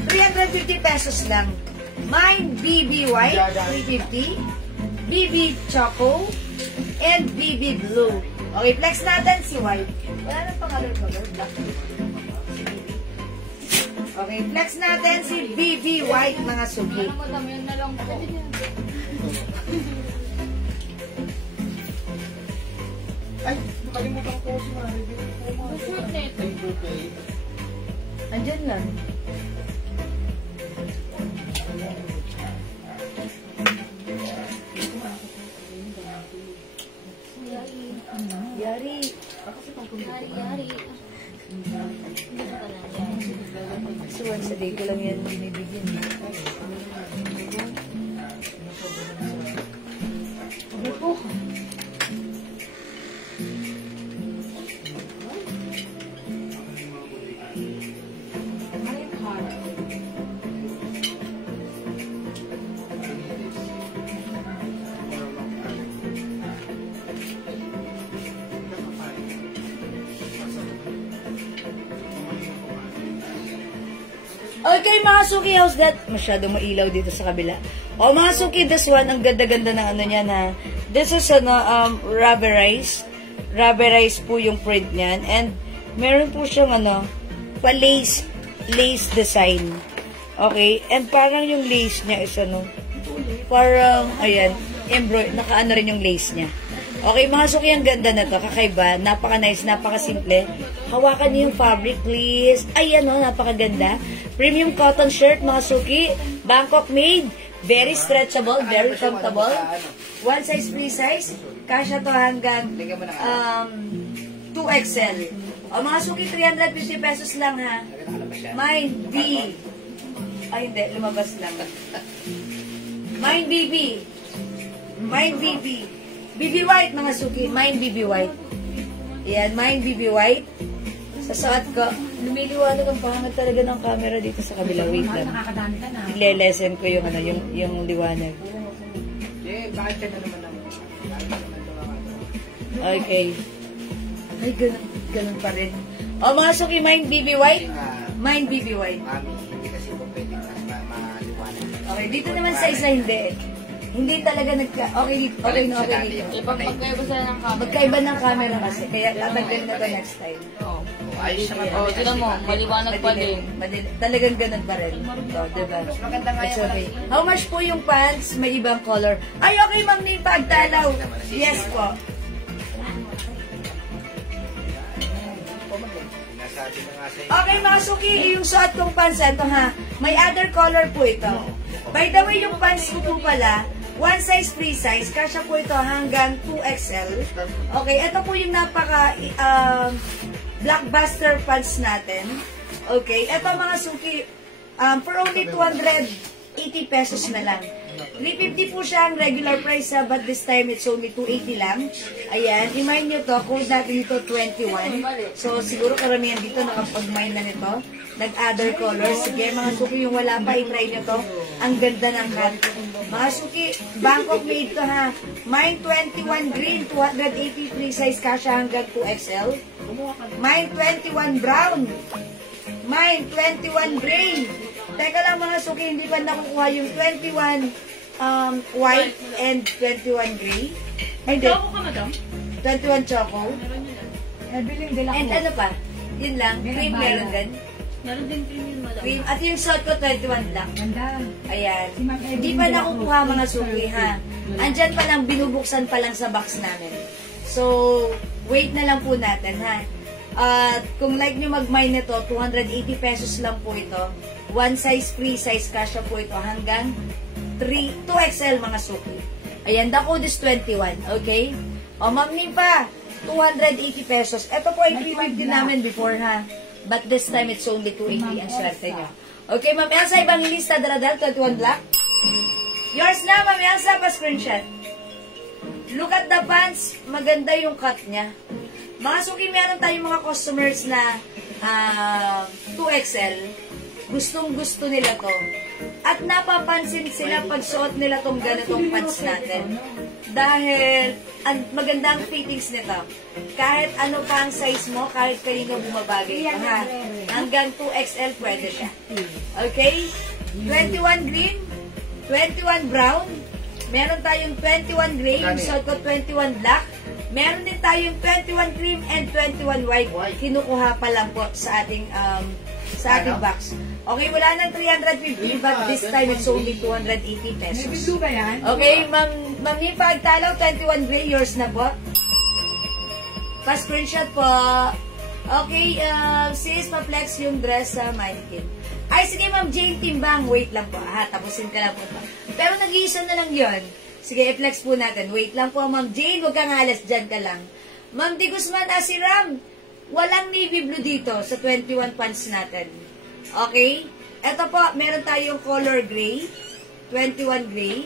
350 pesos lang. Mine, BB White, 350. BB Choco, and BB Blue. Okay, flex natin si White. Wala nang pangalan ko, black. Okay, flex natin si BB White, mga sugi. Madam, yan na lang po. Ay, nakalimutan ko si Mari. Short net. Andyan lang. Yari. Yari-yari. So, once a day ko lang yan binibigyan. Ano po? Okay, mga Suki, how's that? Masyadong mailaw dito sa kabila. O, mga Suki, this one, ang ganda-ganda ng ano niyan, ha. This is, rubberized. Rubberized po yung print niyan. And, meron po siyang, pa-lace design. Okay? And, parang yung lace niya is, parang, ayan, naka-ano rin yung lace niya. Okay, mga Suki, ang ganda na to. Kakaiba. Napaka-nice, napaka-simple. Hawakan niyo yung fabric, please. Ay, napakaganda. Premium cotton shirt, mga Suki. Bangkok made. Very stretchable, very comfortable. One size, free size. Kasya to hanggang 2XL. O, mga Suki, 350 pesos lang, ha. Mine B. Ay, hindi. Lumabas lang. Mine BB. Mine BB. BB White, mga Suki. Mine BB White. Yan, Mine BB White. Sa suot ko, lumiliwanag ang pangit talaga ng camera dito sa kabila. Wait lang. Nakakadami ka na. I-lesen ko yung, yung liwanag. Bakit ka na naman ang... Okay. Ay, ganun pa rin. O, mga Suki, Mine BB White. Mine BB White. Mami, hindi kasi po pwede maliwanag. Okay, dito naman sa isa hindi. Hindi talaga okay na dito. Ipagpagkaiba sila ng camera. Magkaiba ng camera kasi, kaya tatanggalin na to next time. Oo. Ayos naman. Oo, tignan mo, maliwanag pa din. Talagang ganun pa rin. Ito, diba? Mas maganda nga It's yan. okay. How much po yung pants? May ibang color. Ay, okay, Ma'am Ning, pagtalaw. Yes po. Nasabi na nga sa Okay, mga Suki, yung suot kong pants, ito ha. May other color po ito. By the way, yung pants ko po pala, one size, free size. Kasya po ito hanggang 2XL. Okay, ito po yung napaka blockbuster pants natin. Okay, ito mga Suki, for only 280 pesos na lang. 350 po siya ang regular price, but this time it's only 280 lang. Ayan, i-mine nyo to, code natin ito 21. So, siguro karamihan dito nakapag-mine na nito. Nag-other colors. Sige, mga Suki, yung wala pa, i-try nyo to. Ang ganda ng hat. Mga Suki, Bangkok made to ha. Mine 21 green, 283 size, kasya hanggang 2XL. Mine 21 brown. Mine 21 gray. Teka lang mga Suki, hindi pa nakukuha yung 21 white and 21 gray. Hindi. Choco ka, madam? 21 choco. Nabiling dila ko. And ano pa? Yun lang. Cream meron din. Meron din premium, madam. Cream. At yung shot ko, 21 black. Ganda. Ayan. Si Ma'am Evelyn Hindi pa de la nakukuha Cruz. mga Suki ha. Andyan pa lang, binubuksan pa lang sa box namin. So, wait na lang po natin ha. At kung like nyo mag-mine nito, 280 pesos lang po ito. One size, free size, kasya po ito hanggang 2XL mga Suki. Ayan, the code is 21, okay? O, Ma'am Nipa, 280 pesos. Ito po ay 350 namin before ha. But this time, it's only 280 ang swerte nyo. Okay, Ma'am Elsa, Evangelista, Daradal, 21 black. Yours na, Ma'am Elsa, pa-screenshot. Look at the pants. Maganda yung cut niya. Mga Suki, meron tayong mga customers na 2XL. Gustong-gusto nila to. At napapansin sila pag suot nila tong ganitong pants natin. Dahil maganda ang fittings nito. Kahit ano pa ang size mo, kahit kanino bumabagay ka ha. Hanggang 2XL pwede siya. Okay? 21 green, 21 brown, meron tayong 21 gray, yung suot ko 21 black, meron din tayong 21 cream and 21 white. Kinukuha pa lang po sa ating box. Okay, wala nang 350, but this time it's only 280 pesos. Bibisu ba yan? Okay, Ma'am Nipa, Agtalaw, 21 gray, yours na po. Pa-screenshot po. Okay, sis, pa-flex yung dress sa mannequin. Ay, sige, Ma'am Jane Timbang. Wait lang po. Tapusin ka lang po. Pero nag-iisa na lang yon. Sige, i-flex po natin. Wait lang po, Ma'am Jane. Huwag kang alas. Dyan ka lang. Ma'am Di Guzman, Asiram. Walang navy blue dito sa 21 pants natin. Okay? Ito po, meron tayong color gray. 21 gray.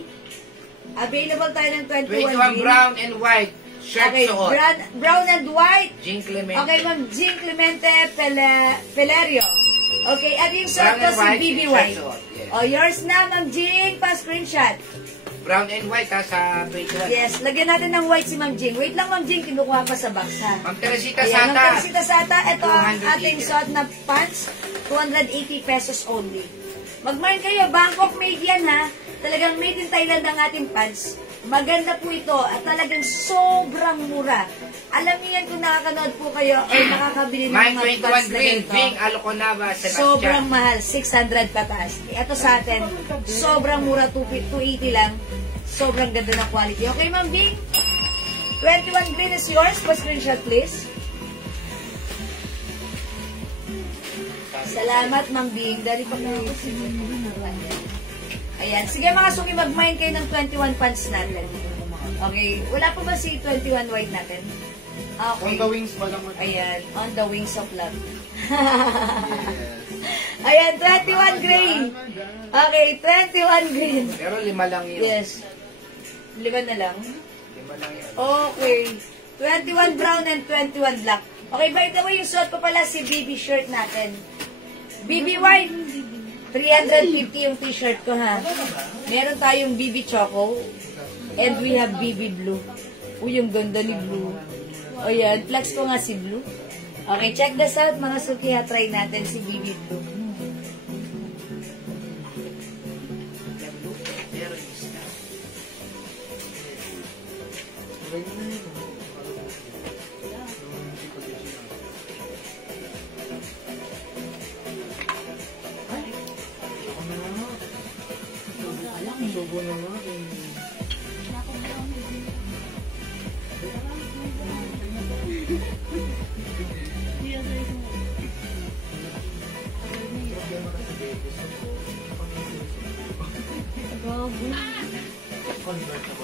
Available tayo ng 21 gray. 21 brown and white. Shirt Okay, suot. brown and white. Jean Clemente. Okay, Ma'am Jean Clemente Pelerio. Okay, at yung Brown shot ko and si white, BB shirt White. suot, yes. Oh, yours na, Ma'am Jean. Pa-screenshot. Brown and white ha, sa 21. Yes, lagyan natin ng white si Ma'am Jean. Wait lang, Ma'am Jean, kinukuha pa sa box, ha? Ma'am Teresita Ayan, Ma'am Sata. Teresita Sata. Ito ang 280. ating suot na pants. 280 pesos only. Mag-mind kayo, Bangkok made yan, ha? Talagang made in Thailand ang ating pants. Maganda po ito at talagang sobrang mura. Alam niyo yan kung nakakanood po kayo o nakakabili ng My mga pants 21 na green, ganito. Ving Aloconava, Sebastian. Sobrang mahal, 600 pataas. Ito sa atin, sobrang mura, 280 lang. Sobrang ganda ng quality. Okay, Ma'am Bing? 21 green is yours. Pa-screenshot, please. Salamat, Ma'am Bing. Dari pa kayo. Ayan. Sige, mga suki, mag-mind kayo ng 21 pants natin. Okay. Wala pa ba si 21 white natin? Okay. On the wings pa lang. Ayan. On the wings of love. Ayan, 21 gray. Okay, 21 green. Pero 5 lang yun. Yes. 5 na lang. 5 lang yun. Okay. 21 brown and 21 black. Okay, by the way, yung suot pa pala si BB shirt natin. BB white. 350 yung t-shirt ko, ha. Meron tayong BB choco. And we have BB blue. Uy, yung ganda ni blue. O yan, flex ko nga si blue. Okay, check this out, mga suki, ha. Try natin si BB blue. Subo na nga. Convert ako.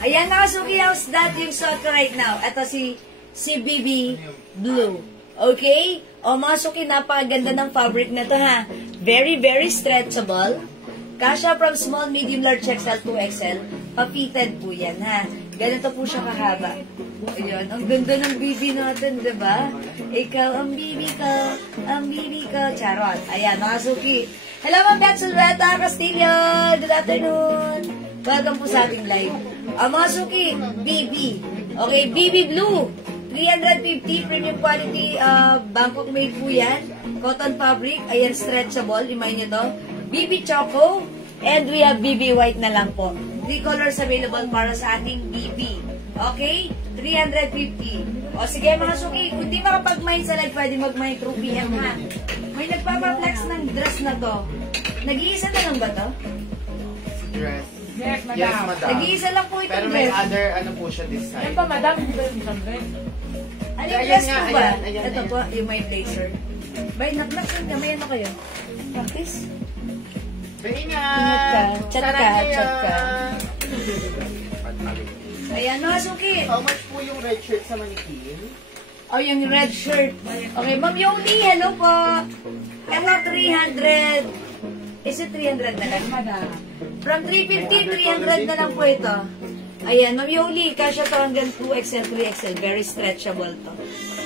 Ayan na, Suki House, that yung suot ko right now. Ito si BB Blue. Okay? O mga Suki, napakaganda ng fabric na to, ha. Very, very stretchable. Kasha from small, medium, large, XL to XL. Papited po yan, ha. Ganito po siya kahaba. Ayun, ang ganda ng BB natin, diba? Ikaw ang BB ko, ang BB ko. Charot. Ayan, mga Suki. Hello, Ma'am Beth Silveta Castillo. Good afternoon. Welcome po sa ating live. Mga Suki, BB. Okay, BB Blue. 350 premium quality, Bangkok made po yan. Cotton fabric. Ayan, stretchable. Imayin nyo to. BB Choco. And we have BB White na lang po. 3 colors available para sa ating BB. Okay? 350. O sige mga Suki, kung di makapag-mind sa live, pwede mag-mind through PM, ha? May nagpapaflex ng dress na to. Nag-iisa na lang ba to? Dress. Yes, madam. Yes, madam. Nag-iisa lang po itong Pero may dress. other, ano po siya this Yan time. pa, madam. Hindi ba yung isang dress? Ano yung Ayan dress nga, po ba? ayan, ayan, Ito ayan. po, yung may blazer. Bay, naklaksan ka. May ano kayo? Practice? Ingat! Ingat ka. Chat ka, Sarang chat ka. kaya. Ayan, mga Suki. How much po yung red shirt sa mannequin? O, yung red shirt. Okay, Ma'am Yoli, hello po. Ito, 300. Is it 300 na lang? Madam. From 350, 300 na lang po ito. Ayan, Ma'am Yoli, kasya to hanggang 2XL, 3XL. Very stretchable to.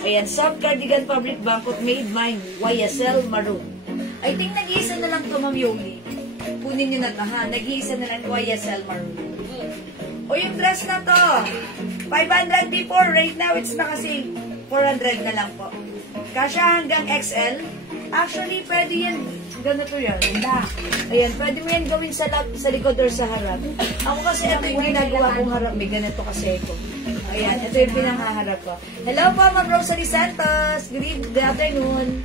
Ayan, soft cardigan fabric Bangkok made mine. YSL maroon. I think nag-iisa na lang to, Ma'am Yoli. Kunin nyo na to, ha? Nag-iisa na lang YSL maroon. O yung dress na to, 500 before. Right now, it's na kasi 400 na lang po. Kasya hanggang XL. Actually, pwede yan ganito yan. Ayan, pwede mo yan gawin sa likod or sa harap. Ako kasi ito yung ginagawa kong harap. May ganito kasi ako. Ayan, ito yung pinanghaharap ko. Hello po, Ma'am Rosalie Santos. Good afternoon.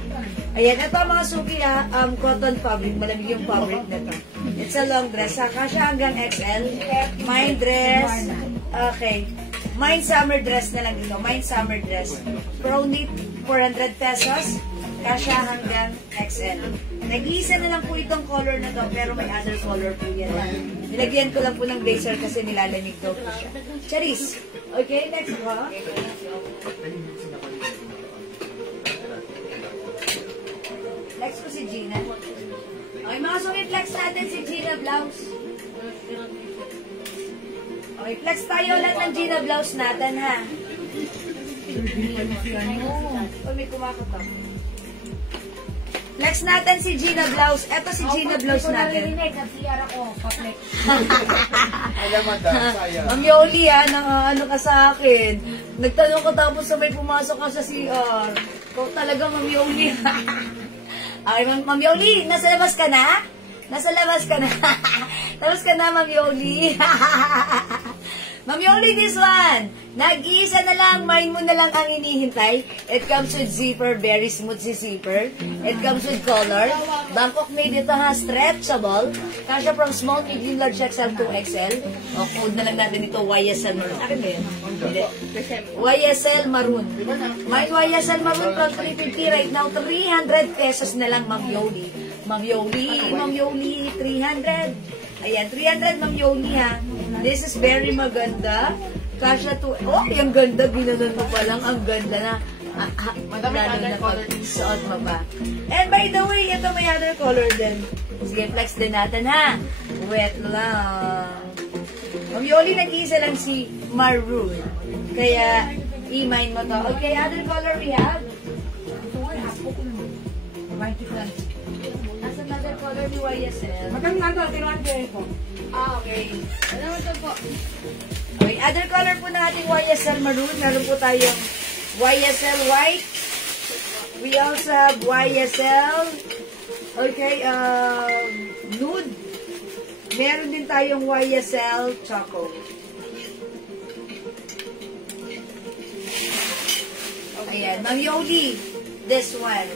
Ayan, ito mga suki cotton fabric. Malamig yung fabric na to. It's a long dress. Kasha hanggang XL. Mine dress. Okay. Mine summer dress na lang dito. Mine summer dress. Pro knit, 400 pesos. Kasha hanggang XL. Nag-iisa na lang po itong color na to, pero may other color po yan. Nilagyan ko lang po ng blazer kasi nilalamig daw po siya. Charis. Okay, next po. Flex ko si Gina. Okay, mga sumit-flex natin si Gina blouse. Okay, flex tayo lahat ng Gina blouse natin, ha? Oh, may kumakatok. Flex natin si Gina blouse. Eto si Gina blouse natin. Alam mo daw, sayang. Ma'am Yoli, ano ka sa akin? Nagtanong ko tapos sabay pumasok ka sa CR. Ikaw talaga, Ma'am Yoli. Ay, Ma'am Yoli, nasa labas ka na? Nasa labas ka na? Labas ka na, Ma'am Yoli. Ma'am Yoli, this one. Nag-iisa na lang, mine mo na lang ang hinihintay. It comes with zipper, very smooth si zipper. It comes with color. Bangkok made ito ha, stretchable. Kasha from small, medium, large XL to XL. O, code na lang natin ito, YSL Maroon. Akin ba yun? Hindi. YSL Maroon. Mine YSL Maroon from 350 right now, 300 pesos na lang, Ma'am Yoli. Ma'am Yoli, 300. Ayan, 300 Ma'am Yoli ha. This is very maganda. Kasha to, oh, yung ganda, ginanon mo pa lang, ang ganda na. Madami other color. Suot mo pa. And by the way, ito may other color din. Sige, flex din natin ha. Wet lang. Ma'am Yoli, nag-iisa lang si Maroon. Kaya, i-mine mo to. Okay, other color we have? Nasa another color ni YSL. Okay. Ano ito po? Okay, other color po ng ating YSL Maroon. Meron po tayong YSL White. We also have YSL Nude. Meron din tayong YSL Choco. Ayan, Ma'am Yoli. This one.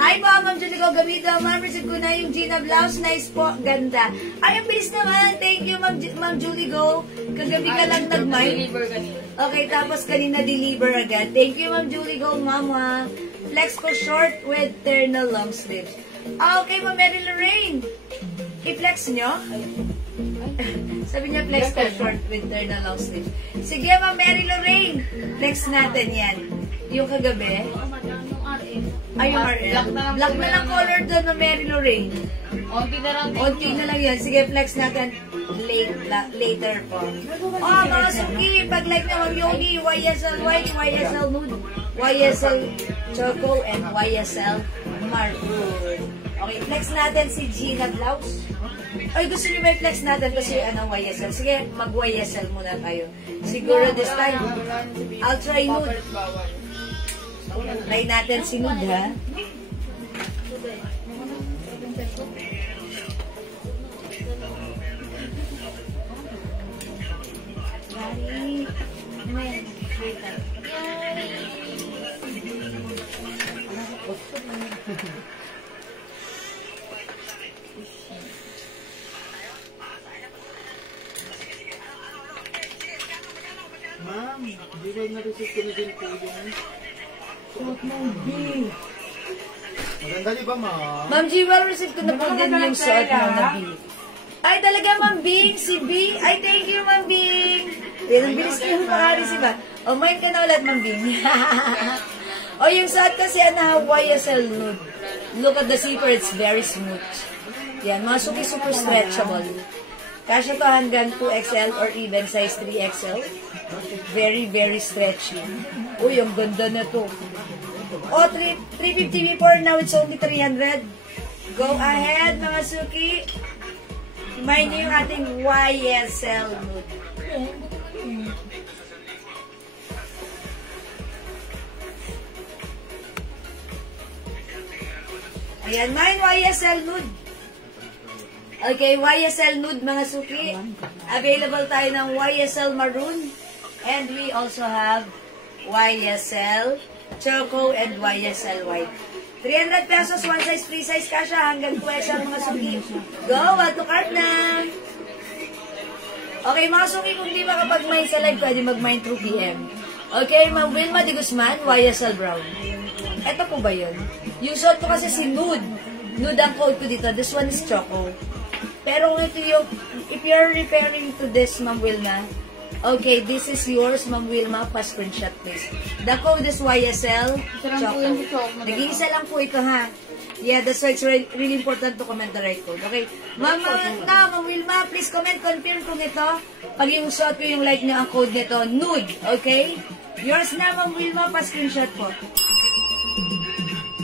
Hi po, Ma'am Julie ko. Gamito. Ma'am, receive ko na yung Gina blouse. Nice po. Ganda. Ay, ang bilis naman. Thank you, Ma'am Julie Go. Kagabi ka lang nag-mine. Okay, tapos kanina deliver agad. Thank you, Ma'am Julie Go, Mama. Flex ko short with ternal long sleeves. Okay, Ma'am Mary Lorraine. I-flex nyo? Sabi niya, flex ko short with ternal long sleeves. Sige, Ma'am Mary Lorraine. Flex natin yan. Yung kagabi. Ay, yung RL. Black na lang color doon na Mary Lorraine. Onti na lang. Onti na lang yan. Sige, flex natin later po. Oh, mga suki, pag-like na Ma'am Yoli, YSL White, YSL Nude, YSL Choco, and YSL Maroon. Okay, flex natin si Gina blouse. Ay, gusto niyo may flex natin kasi YSL. Sige, mag-YSL muna tayo. Siguro this time, I'll try Nude. Try natin si Nude, ha? Ma'am, di ba na-receive ko na din po yung... Maganda di ba, Ma'am? Ma'am G, well received ko na po din yung suot mo na B. Ay, talaga, Ma'am Bing, si B. Ay, thank you, Ma'am Bing. Yan, ang bilis ko yung makareceive, ha? O, mine ka na ulit, Ma'am Bing. O, yung suot kasi, YSL Nude. Look at the zipper, it's very smooth. Yan, mga super stretchable. Kasya to hanggang 2XL or even size 3XL. Very, very stretchy. Uy, ang ganda na to. Oh, 350 before, now it's only 300. Go ahead, mga suki. Mine nyo yung ating YSL Nude. Ayan, mine YSL nude. Okay, YSL nude mga suki. Available tayo ng YSL maroon. And we also have YSL choco and YSL white. 300 pesos, one size, free size kasha, hanggang 2 XL mga suki. Go, add to cart na! Okay, mga suki, kung di makapag-mine sa live, pwede mag-mine through PM. Okay, Ma'am Wilma de Guzman, YSL brown. Ito po ba yun? Yung suot ko kasi si nude. Nude ang code ko dito. This one is choco. Pero ito yung, if you're referring to this, Ma'am Wilma, okay, this is yours, Ma'am Wilma. Pa-screenshot, please. The code is YSL choco. Nag-iisa lang po ito, ha? Yeah, that's why it's really important to comment the right code. Okay? Ma'am Wilma, please comment, confirm kung ito. Pag yung suot ko yung like niyo, ang code nito, nude. Okay? Yours na, Ma'am Wilma. Pa-screenshot po.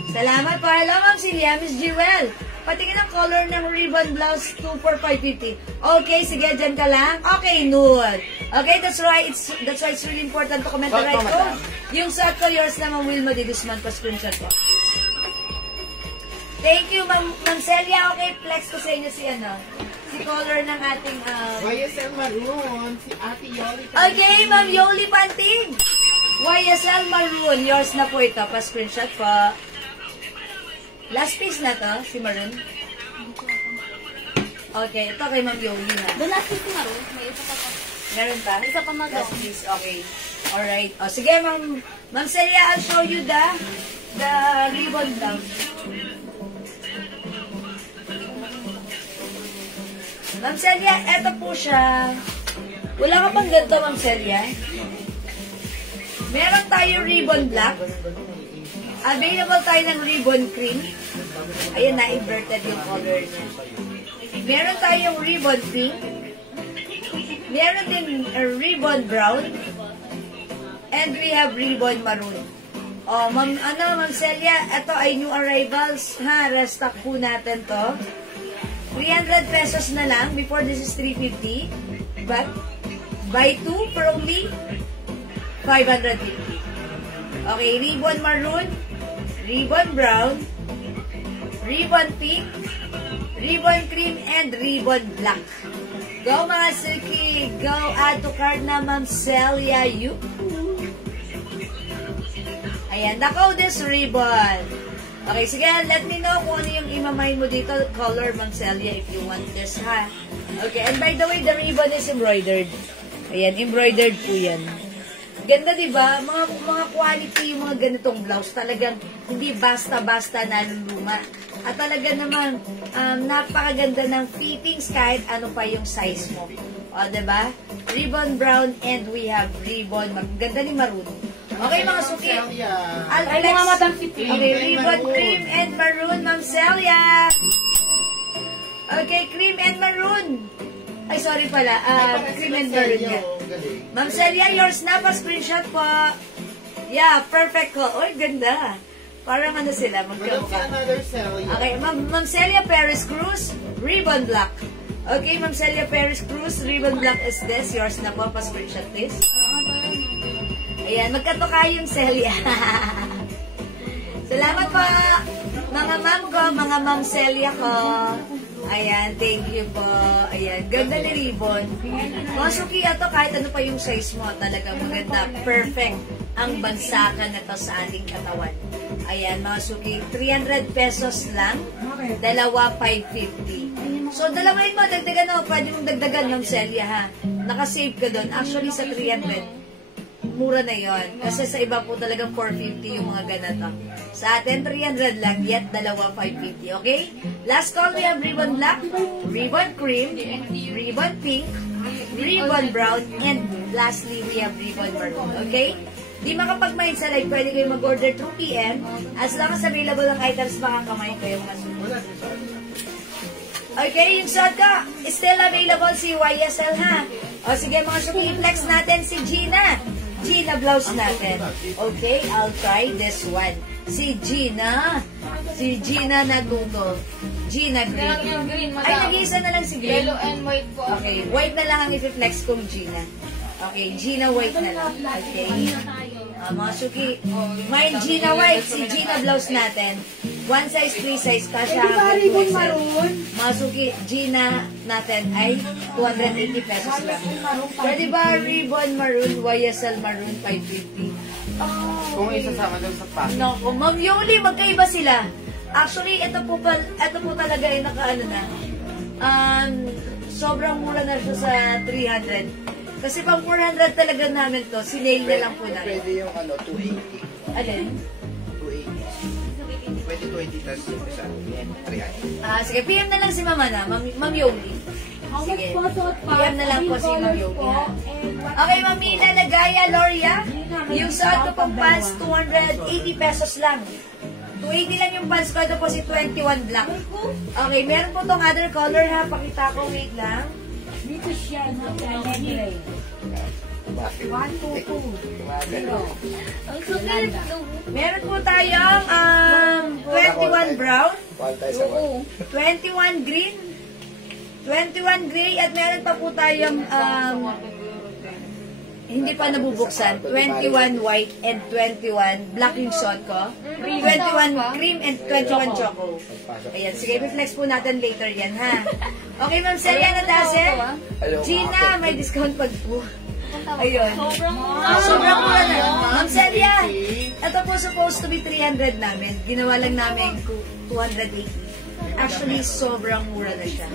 Salamat po. Hello, Ma'am Celia, Miss Jewel. Patingin ang color ng ribbon blouse 24550. Okay, sige, dyan ka lang. Okay, nude. Okay, that's why it's really important to comment the right code. Yung suot ko, yours na, Ma'am Wilma de Guzman. Pa-screenshot po. Thank you, Ma'am Celia. Okay, flex ko sa inyo si color ng ating YSL Maroon, si Ate Yoli. Okay, Ma'am Yoli Panting. YSL Maroon. Yours na po ito. Pa-screenshot po. Last piece na to, si Maroon. Okay, ito kay Ma'am Yoli ha. The last piece na rin. May isa pa pa. Meron pa? Isa pa mag Last piece, okay. Alright. O, sige, Ma'am Celia, I'll show you the ribbon down. Ma'am Celia, eto po siya. Wala ka pang ganito, Ma'am Celia? Meron tayo ribbon black. Available tayo ng ribbon cream. Ayan, na-inverted yung color niya. Meron tayong ribbon pink. Meron din ribbon brown. And we have ribbon maroon. Oh, Ma'am Celia, ito ay new arrivals. Ha, restock po natin to. 300 pesos na lang. Before this is 350. But, buy 2 for only 550. Okay, ribbon maroon, ribbon brown, ribbon pink, ribbon cream, and ribbon black. Go mga suki! Go add to cart na Ma'am Celia. Ayan, the code is ribbon. Okay, sige, let me know kung ano yung imamine mo dito. Color, Ma'am Celia, if you want this, ha? Okay, and by the way, the ribbon is embroidered. Ayan, embroidered po yan. Ganda, diba? Mga quality yung mga ganitong blouse. Talagang hindi basta-basta naluluma. At talaga naman, napakaganda ng fittings kahit ano pa yung size mo. O, diba? Ribbon brown and we have ribbon. Ganda ni maroon. Okay, mga suki. Okay, ribbon cream and maroon, Ma'am Celia. Okay, cream and maroon. Ay, sorry pala. Cream and maroon niya. Ma'am Celia, yours na pa. Screenshot po. Yeah, perfect ko. Uy, ganda. Parang ano sila, magkamukha. Okay, Ma'am Celia Paris Cruz, ribbon black. Okay, Ma'am Celia Paris Cruz, ribbon black is this. Yours na po. Pa-screenshot, please. Ayan, magkatuka yung Celia. Salamat po. Mga ma'am ko, mga Ma'am Celia ko. Ayan, thank you po. Ayan, ganda ni ribbon. Mga suki, ito kahit ano pa yung size mo, talaga maganda. Perfect ang bagsakan na to sa ating katawan. Ayan, mga suki, 300 pesos lang. Dalawa, 550. So, dalawin mo, dagdagan mo. Pwede mong dagdagan ng Celia, ha? Nakasave ka doon. Actually, sa 300, mura na yon. Kasi sa iba po talagang 450 yung mga ganito. Sa atin, 300 lang, yet dalawa 550. Okay? Last call, we have ribbon black, ribbon cream, ribbon pink, ribbon brown, and lastly, we have ribbon maroon. Okay? Di makapag-mind sa live, pwede kayo mag-order through PM. As long as available ang items, makakamay kayo masunod. Okay, yung suot ko, still available si YSL, ha? O sige, mga suki, flex natin si Gina. Gina blouse natin. Okay, I'll try this one. Si Gina natuto. Gina green. Ay, nag-iisa na lang si green. Yellow and white po. Okay, white na lang ang i-flex kong Gina. Okay, Gina white na lang. Okay. Mga suki, may Gina white, si Gina blouse natin. One size, free size, kasha Pwede ba hanggang ribbon 2XL. maroon? Masuki, Gina natin ay 280 pesos lang. Pwede ba ribbon maroon, YSL maroon, 550? Kung isasama doon sa pack. No, Ma'am Yoli, magkaiba sila. Actually, ito po talaga ay nakaano na. Sobrang mura na siya sa 300. Kasi pang 400 talaga namin to, sinail na lang po namin. Pwede yung 280. Alin? 280. Pwede 280 tas yung isa. Yan, 300. Sige, PM na lang si Mama na, Ma'am Yoli. Sige, PM na lang po si Ma'am Yoli ha. Okay, Ma'am Mina Nagaya, Loria. Yung suot ko pang pants, 280 pesos lang. 280 lang yung pants ko. Ito po si 21 black. Okay, meron po tong other color ha. Pakita ko, wait lang. Dito siya, no? Anyway. 1, 2, 2. Ang sukit. Meron po tayong 21 brown, 21 green, 21 gray, at meron pa po tayong hindi pa nabubuksan, 21 white and 21 black yung suot ko, 21 cream and 21 choco. Ayan, sige, reflex po natin later yan, ha? Okay, Ma'am Celia Nadase, Gina, may discount pag po. Ayun. Sobrang mura na. Ma'am Celia, ito po supposed to be 300 namin. Ginawa lang namin 280. Actually, sobrang mura na siya.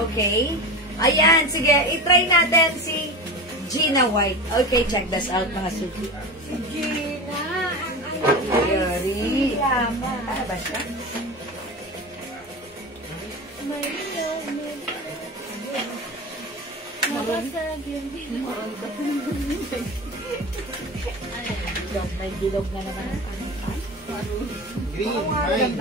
Okay? Ayan, sige, itry natin si Gina White. Okay, check this out, mga suki. Gina, Yori. Para ba siya? may gilog na naman ang panipan. Green, fine.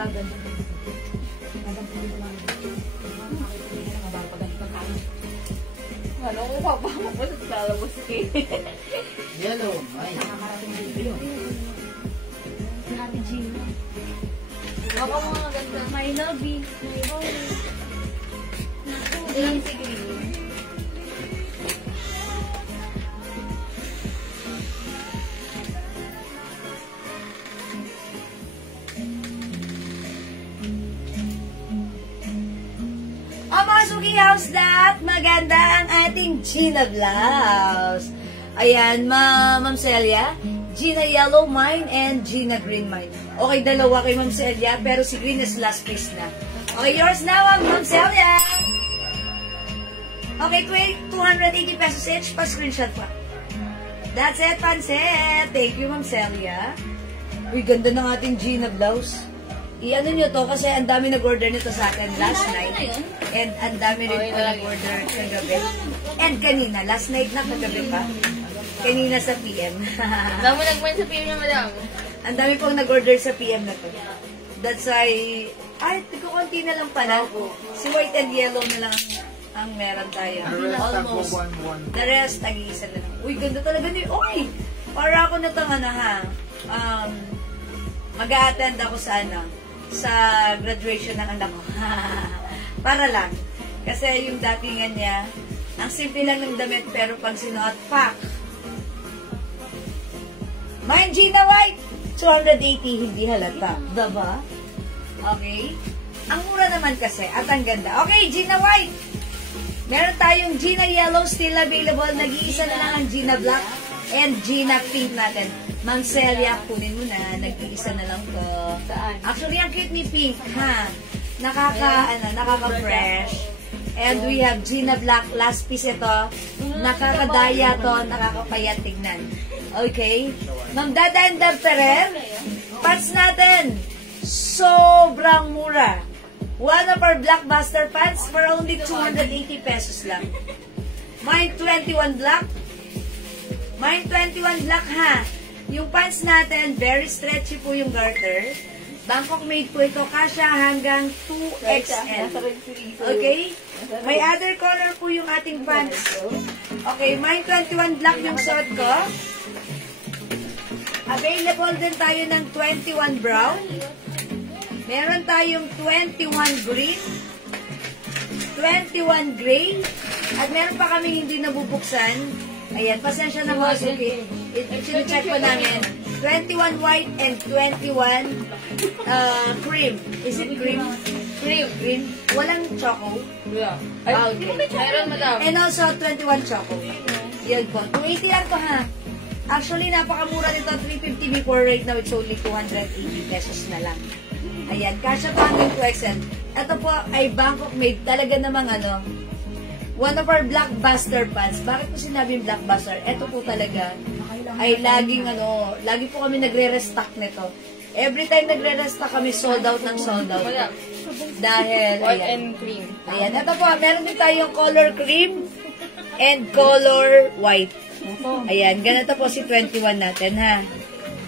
Ano ko pa ba? Masat lalabas kayo. Yellow, fine. Grabe, Gina. Baka mga ganda. My lobby. My home. Ilang si Green. Mga suki house that maganda ang ating Gina blouse. Ayan, Ma'am Celia. Gina yellow mine and Gina green mine. Okay, dalawa kay Ma'am Celia, pero si green is last piece na. Okay, yours now, Ma'am Celia. Okay, 280 pesos each. Pa-screenshot pa. That's it, Panset. Thank you, Ma'am Celia. Uy, ganda ng ating Gina blouse. I-ano nyo to kasi ang dami nag-order nito sa akin last night. And ang dami rin po nag-order kagabi. And kanina, last night na kagabi pa. Kanina sa PM. Dami nag-mind sa PM niya, madam. Ang dami pong nag-order sa PM na to. That's why, konti na lang pala. Si white and yellow na lang ang meron tayo. Almost. The rest, tag-iisa na lang. Uy, ganda talaga ni. Uy! Para ako na tanga na ha. Mag-a-attend ako sa graduation ng anak ko. Para lang. Kasi yung datingan niya, ang simple lang ng damit pero pag sinuot, pak! Mine Gina White, 280, hindi halata. Diba? Okay? Ang mura naman kasi, at ang ganda. Okay, Gina White! Meron tayong Gina Yellow still available. Nag-iisa na lang ang Gina Black and Gina Pink natin. Ma'am Celia, kunin mo na. Nag-iisa na lang to. Actually, ang cute ni Pink, ha? Nakaka-fresh. And we have Gina Black. Last piece ito. Nakakadaya to. Nakakapayat tignan. Okay? Ma'am Dada and Dab Ferrer. Pants natin. Sobrang mura. One of our blockbuster pants for only 280 pesos lang. Mine 21 black. Mine 21 black, ha? Yung pants natin, very stretchy po yung garter. Bangkok made po ito. Kasya hanggang 2XL. Okay? May other color po yung ating pants. Okay, mine 21 black yung suot ko. Available din tayo ng 21 brown. Meron tayong 21 green. 21 gray. At meron pa kami hindi nabubuksan. Ayan, pasensya na mga suki. Check po namin. 21 white and 21 cream. Is it cream? Cream. Walang choco. Yeah. Okay. Meron, madam. And also 21 choco. Yan po. 280 yan to ha. Actually, napakamura nito. 350 before right now. It's only 280 pesos na lang. Ayan. Kasha po hanggang 2XL. Ito po ay Bangkok made. Talaga namang one of our blockbuster pants. Bakit po sinabing blockbuster? Ito po talaga ay lagi po kami nagre-restock nito. Every time nagre-restock kami, sold out ng sold out. Dahil, White ayan. and cream. Ayan, ito po, meron din tayong color cream and color white. Ayan, ganito po si 21 natin, ha?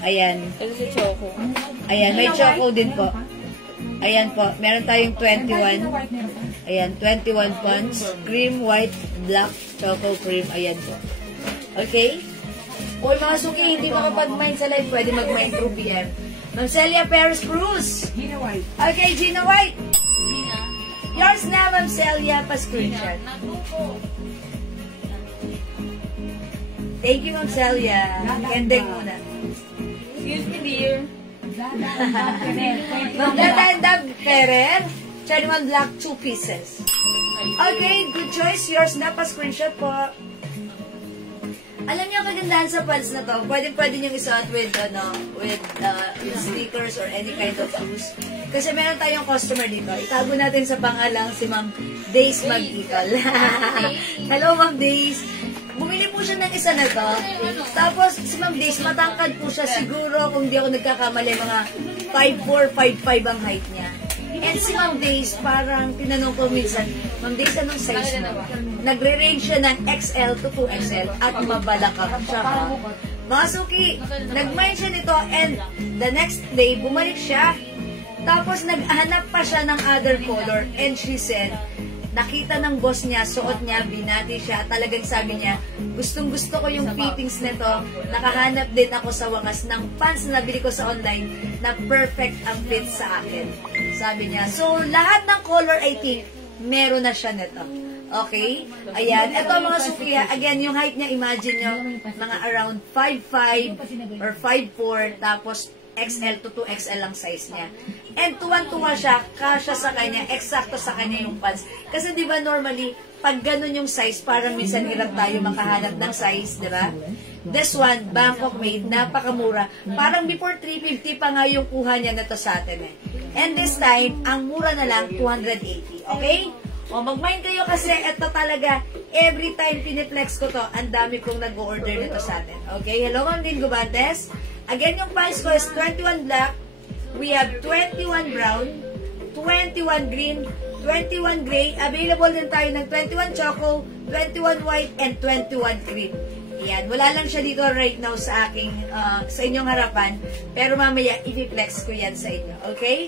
Ayan. Ito si Choco. Ayan, may choco din po. Ayan po, meron tayong 21. Ayan, 21 pants. Cream, white, black, choco, cream. Ayan po. Okay? Kung mga suki, hindi makapag-mine sa live, pwede mag-mine through PM. Ma'am Celia Perez Cruz. Gina White. Okay, Gina White. Yours na, Ma'am Celia, pa-screenshot. Thank you, Ma'am Celia. Ending muna. Excuse me, dear. Ma'am Dadandab Ferrer, 21 black, 2 pieces. Okay, good choice. Yours na, pa-screenshot po. Alam niyo ang kagandahan sa pants na to, pwede nyo isuot with sneakers or any kind of shoes. Kasi meron tayong customer dito. Itago natin sa pangalang si Ma'am Days Mag-Ikal. Hello, Ma'am Days. Bumili po siya ng isa na to. Tapos, si Ma'am Days, matangkad po siya. Siguro, kung di ako nagkakamali, mga 5'4", 5'5" ang height niya. And si Ma'am Days, parang tinanong ko minsan, Ma'am Days, anong size mo? Nagre-range siya ng XL to 2XL at mabalakang siya. Mga suki, nag-mine siya nito and the next day, bumalik siya. Tapos naghanap pa siya ng other color and she said, nakita ng boss niya, suot niya, binati siya, talagang sabi niya, gustong-gusto ko yung fittings nito, nakahanap din ako sa wakas ng pants na nabili ko sa online na perfect ang fit sa akin. Sabi niya, so lahat ng color I think, meron na siya nito. Okay? Ayan. Ito mga Sofia, again, yung height niya, imagine nyo, mga around 5'5" or 5'4", tapos XL to 2XL ang size niya. And tuwan-tuwa siya, kasya sa kanya, eksakto sa kanya yung pants. Kasi di ba normally, pag ganun yung size, parang minsan hirap tayo makahanap ng size, di ba? This one, Bangkok made, napakamura. Parang before 350 pa nga yung kuha niya na to sa atin eh. And this time, ang mura na lang, 280. Okay? O, mag-mind kayo kasi ito talaga, every time piniflex ko to, ang dami kong nag-order nito sa atin. Okay? Hello, Ma'am Din Gubantes. Again, yung price ko is 21 black, we have 21 brown, 21 green, 21 gray, available din tayo ng 21 choco, 21 white, and 21 cream. Yan, wala lang siya dito right now sa aking, sa inyong harapan, pero mamaya, i-flex ko yan sa inyo. Okay?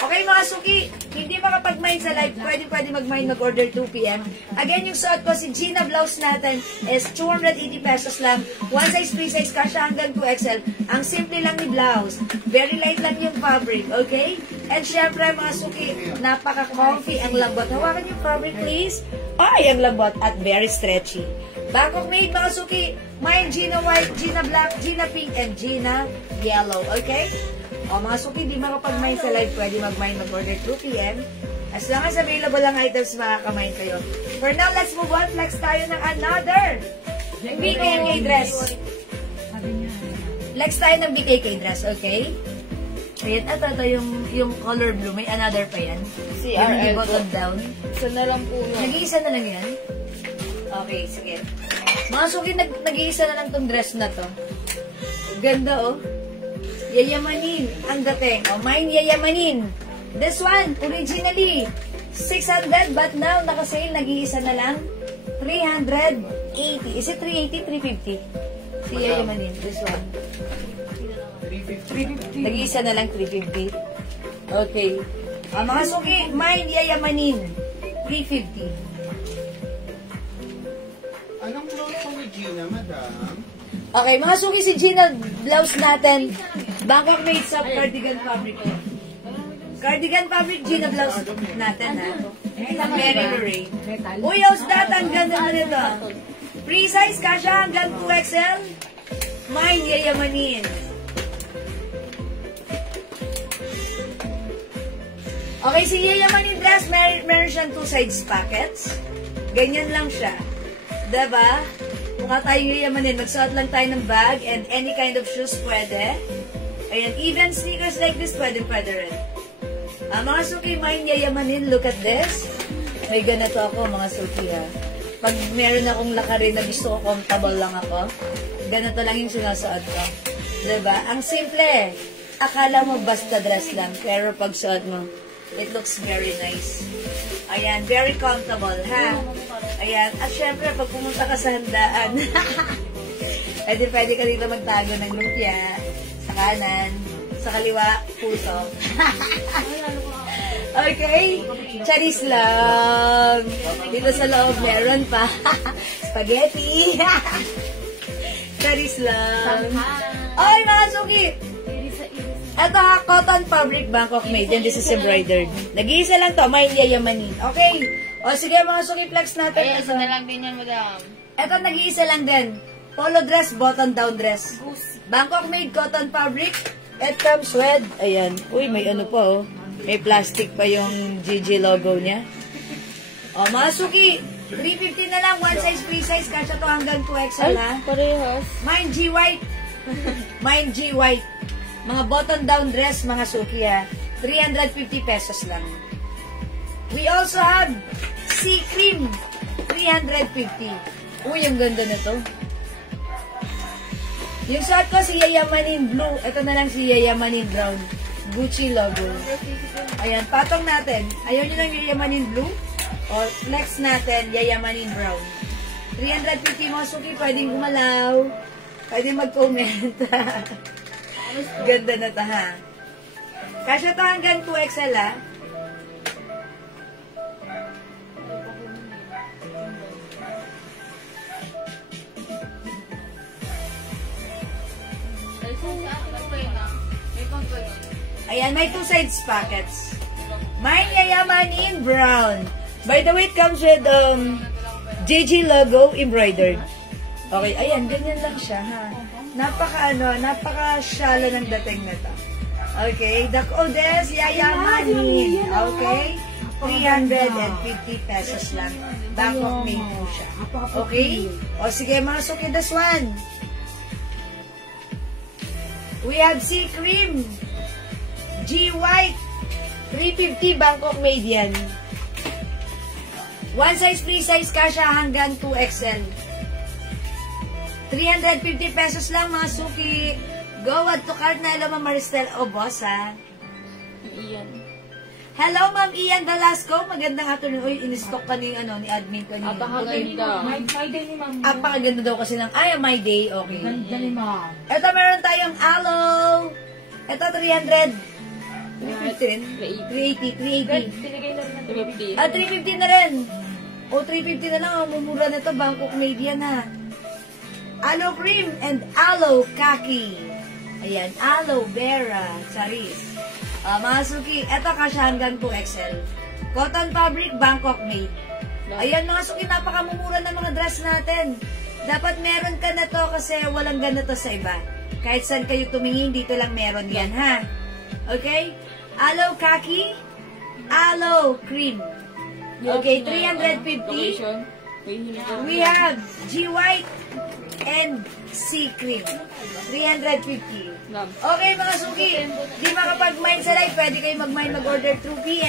Okay mga suki, hindi makapag-mine sa live, pwede mag-mine, mag-order 2 PM. Again, yung suot ko, si Gina blouse natin is 280 pesos lang. One size, free size, kasha hanggang 2XL. Ang simple lang ni blouse. Very light lang yung fabric, okay? And syempre mga suki, napaka-comfy ang lambot. Hawakan yung fabric please. Ay, ang lambot at very stretchy. Bangkok made mga suki, mine Gina white, Gina black, Gina pink, and Gina yellow, okay? O mga suki, di makapag-mine sa live, pwede mag-mine, mag-order 2 PM. As long as available ang items, makaka-mine kayo. For now, let's move on. Flex tayo ng another BKK dress. Flex tayo ng BKK dress, okay? Ayan, ito yung color blue. May another pa yan. CRL. Yung bottom down. Isa na lang po yun. Nag-iisa na lang yan? Okay, sige. Mga suki, nag-iisa na lang tong dress na to. Ganda, oh. Yayamanin ang dating. O, mine yayamanin. This one, originally, 600, but now, naka-sale, nag-iisa na lang, 380. Is it 380, 350? Si yayamanin, this one. 350. Nag-iisa na lang, 350. Okay. Mga suki, mine yayamanin, 350. Anong blouse po ni Gina, madam? Okay, mga suki, si Gina blouse natin, Bangkok made sa cardigan fabric. Cardigan fabric, Gina blouse natin, ha? Very Lorraine. Uyos data, ang ganda na nito. Free size, kasha hanggang 2XL. Mine yayamanin. Okay, si Yayamanin dress, meron siyang 2 sides pockets. Ganyan lang siya. Diba? Mukha tayong yayamanin. Magsuot lang tayo ng bag and any kind of shoes pwede. Ayan, even sneakers like this, pwede rin. Mga suki, mine yayamanin, look at this. May ganito ako, mga suki ha. Pag meron akong lakarin na gusto ko, comfortable lang ako, ganito lang yung sinusuot ko. Diba? Ang simple. Akala mo basta dress lang, pero pag suot mo, it looks very nice. Ayan, very comfortable, ha? Ayan, at syempre, pag pumunta ka sa handaan, pwede ka dito magtago ng lumpia, sa kanan, sa kaliwa, puso. Okay? Charis lang. Dito sa loob, meron pa. Spaghetti. Charis lang. Ay, mga suki! Ito ha, cotton fabric Bangkok made. And this is embroidered. Nag-iisa lang to, may yayamanin. Okay? O sige, mga suki, flex natin. Ay, isa na lang din yan, madam. Ito, nag-iisa lang din. Polo dress, button down dress. Bangkok made cotton fabric. It comes with, ayan. Uy, may ano pa oh. May plastic pa yung GG logo niya. O, mga suki, 350 na lang. One size, free size. Kasya to hanggang 2XL ha. Parehas. Mine G white. Mine G white. Mga button down dress, mga suki ha. 350 pesos lang. We also have sea cream. 350. Uy, ang ganda na to. Yung suot ko si Yayamanin blue. Ito na lang si Yayamanin brown. Gucci logo. Ayan, patong natin. Ayaw nyo lang Yayamanin blue? O next natin, Yayamanin brown. 350 mga suki, pwedeng gumalaw. Pwedeng mag-comment. Ganda na ta ha. Kasya to hanggang 2XL ha. Ayan, may 2 sides pockets. Mine Yayamanin brown. By the way, it comes with JG logo embroidered. Okay, ayan, ganyan lang siya ha. Napaka-shala ng dating na to. Okay, the code is Yayamanin. Okay? 350 pesos lang. Bangkok made po siya. Okay? O sige, mga suki, this one. We have sea cream. G white. 350 Bangkok made yan. One size, free size kasha hanggang 2XL. 350 pesos lang mga suki. Go add to cart na. Hello, Ma'am Maristel. O, boss, ha? Iyan. Hello, Ma'am Ian Velasco. Magandang afternoon. Uy, in-stock ka ni admin ko. Apakaganda. My day ni ma'am. Apakaganda daw kasi ng, my day. Okay. Ganda ni ma'am. Ito, meron tayong aloe. Ito, 300. 350. 380. Tinigay na rin natin. 350. 350 na rin. O, 350 na lang. Mumura na ito. Bangkok made yan, ha? Aloe cream and aloe kaki. Ayan, aloe vera. Charis. Mga suki, eto kasya hanggang 2XL. Cotton fabric, Bangkok made. Ayan mga suki, napakamumura ng mga dress natin. Dapat meron ka na to kasi walang ganito sa iba. Kahit saan kayo tumingin, dito lang meron yan, ha? Okay? Aloe kaki, aloe cream. Okay, 350. We have G white and sea cream. 350. Okay mga suki, di makapag-mine sa live, pwede kayo mag-mine mag-order through PM.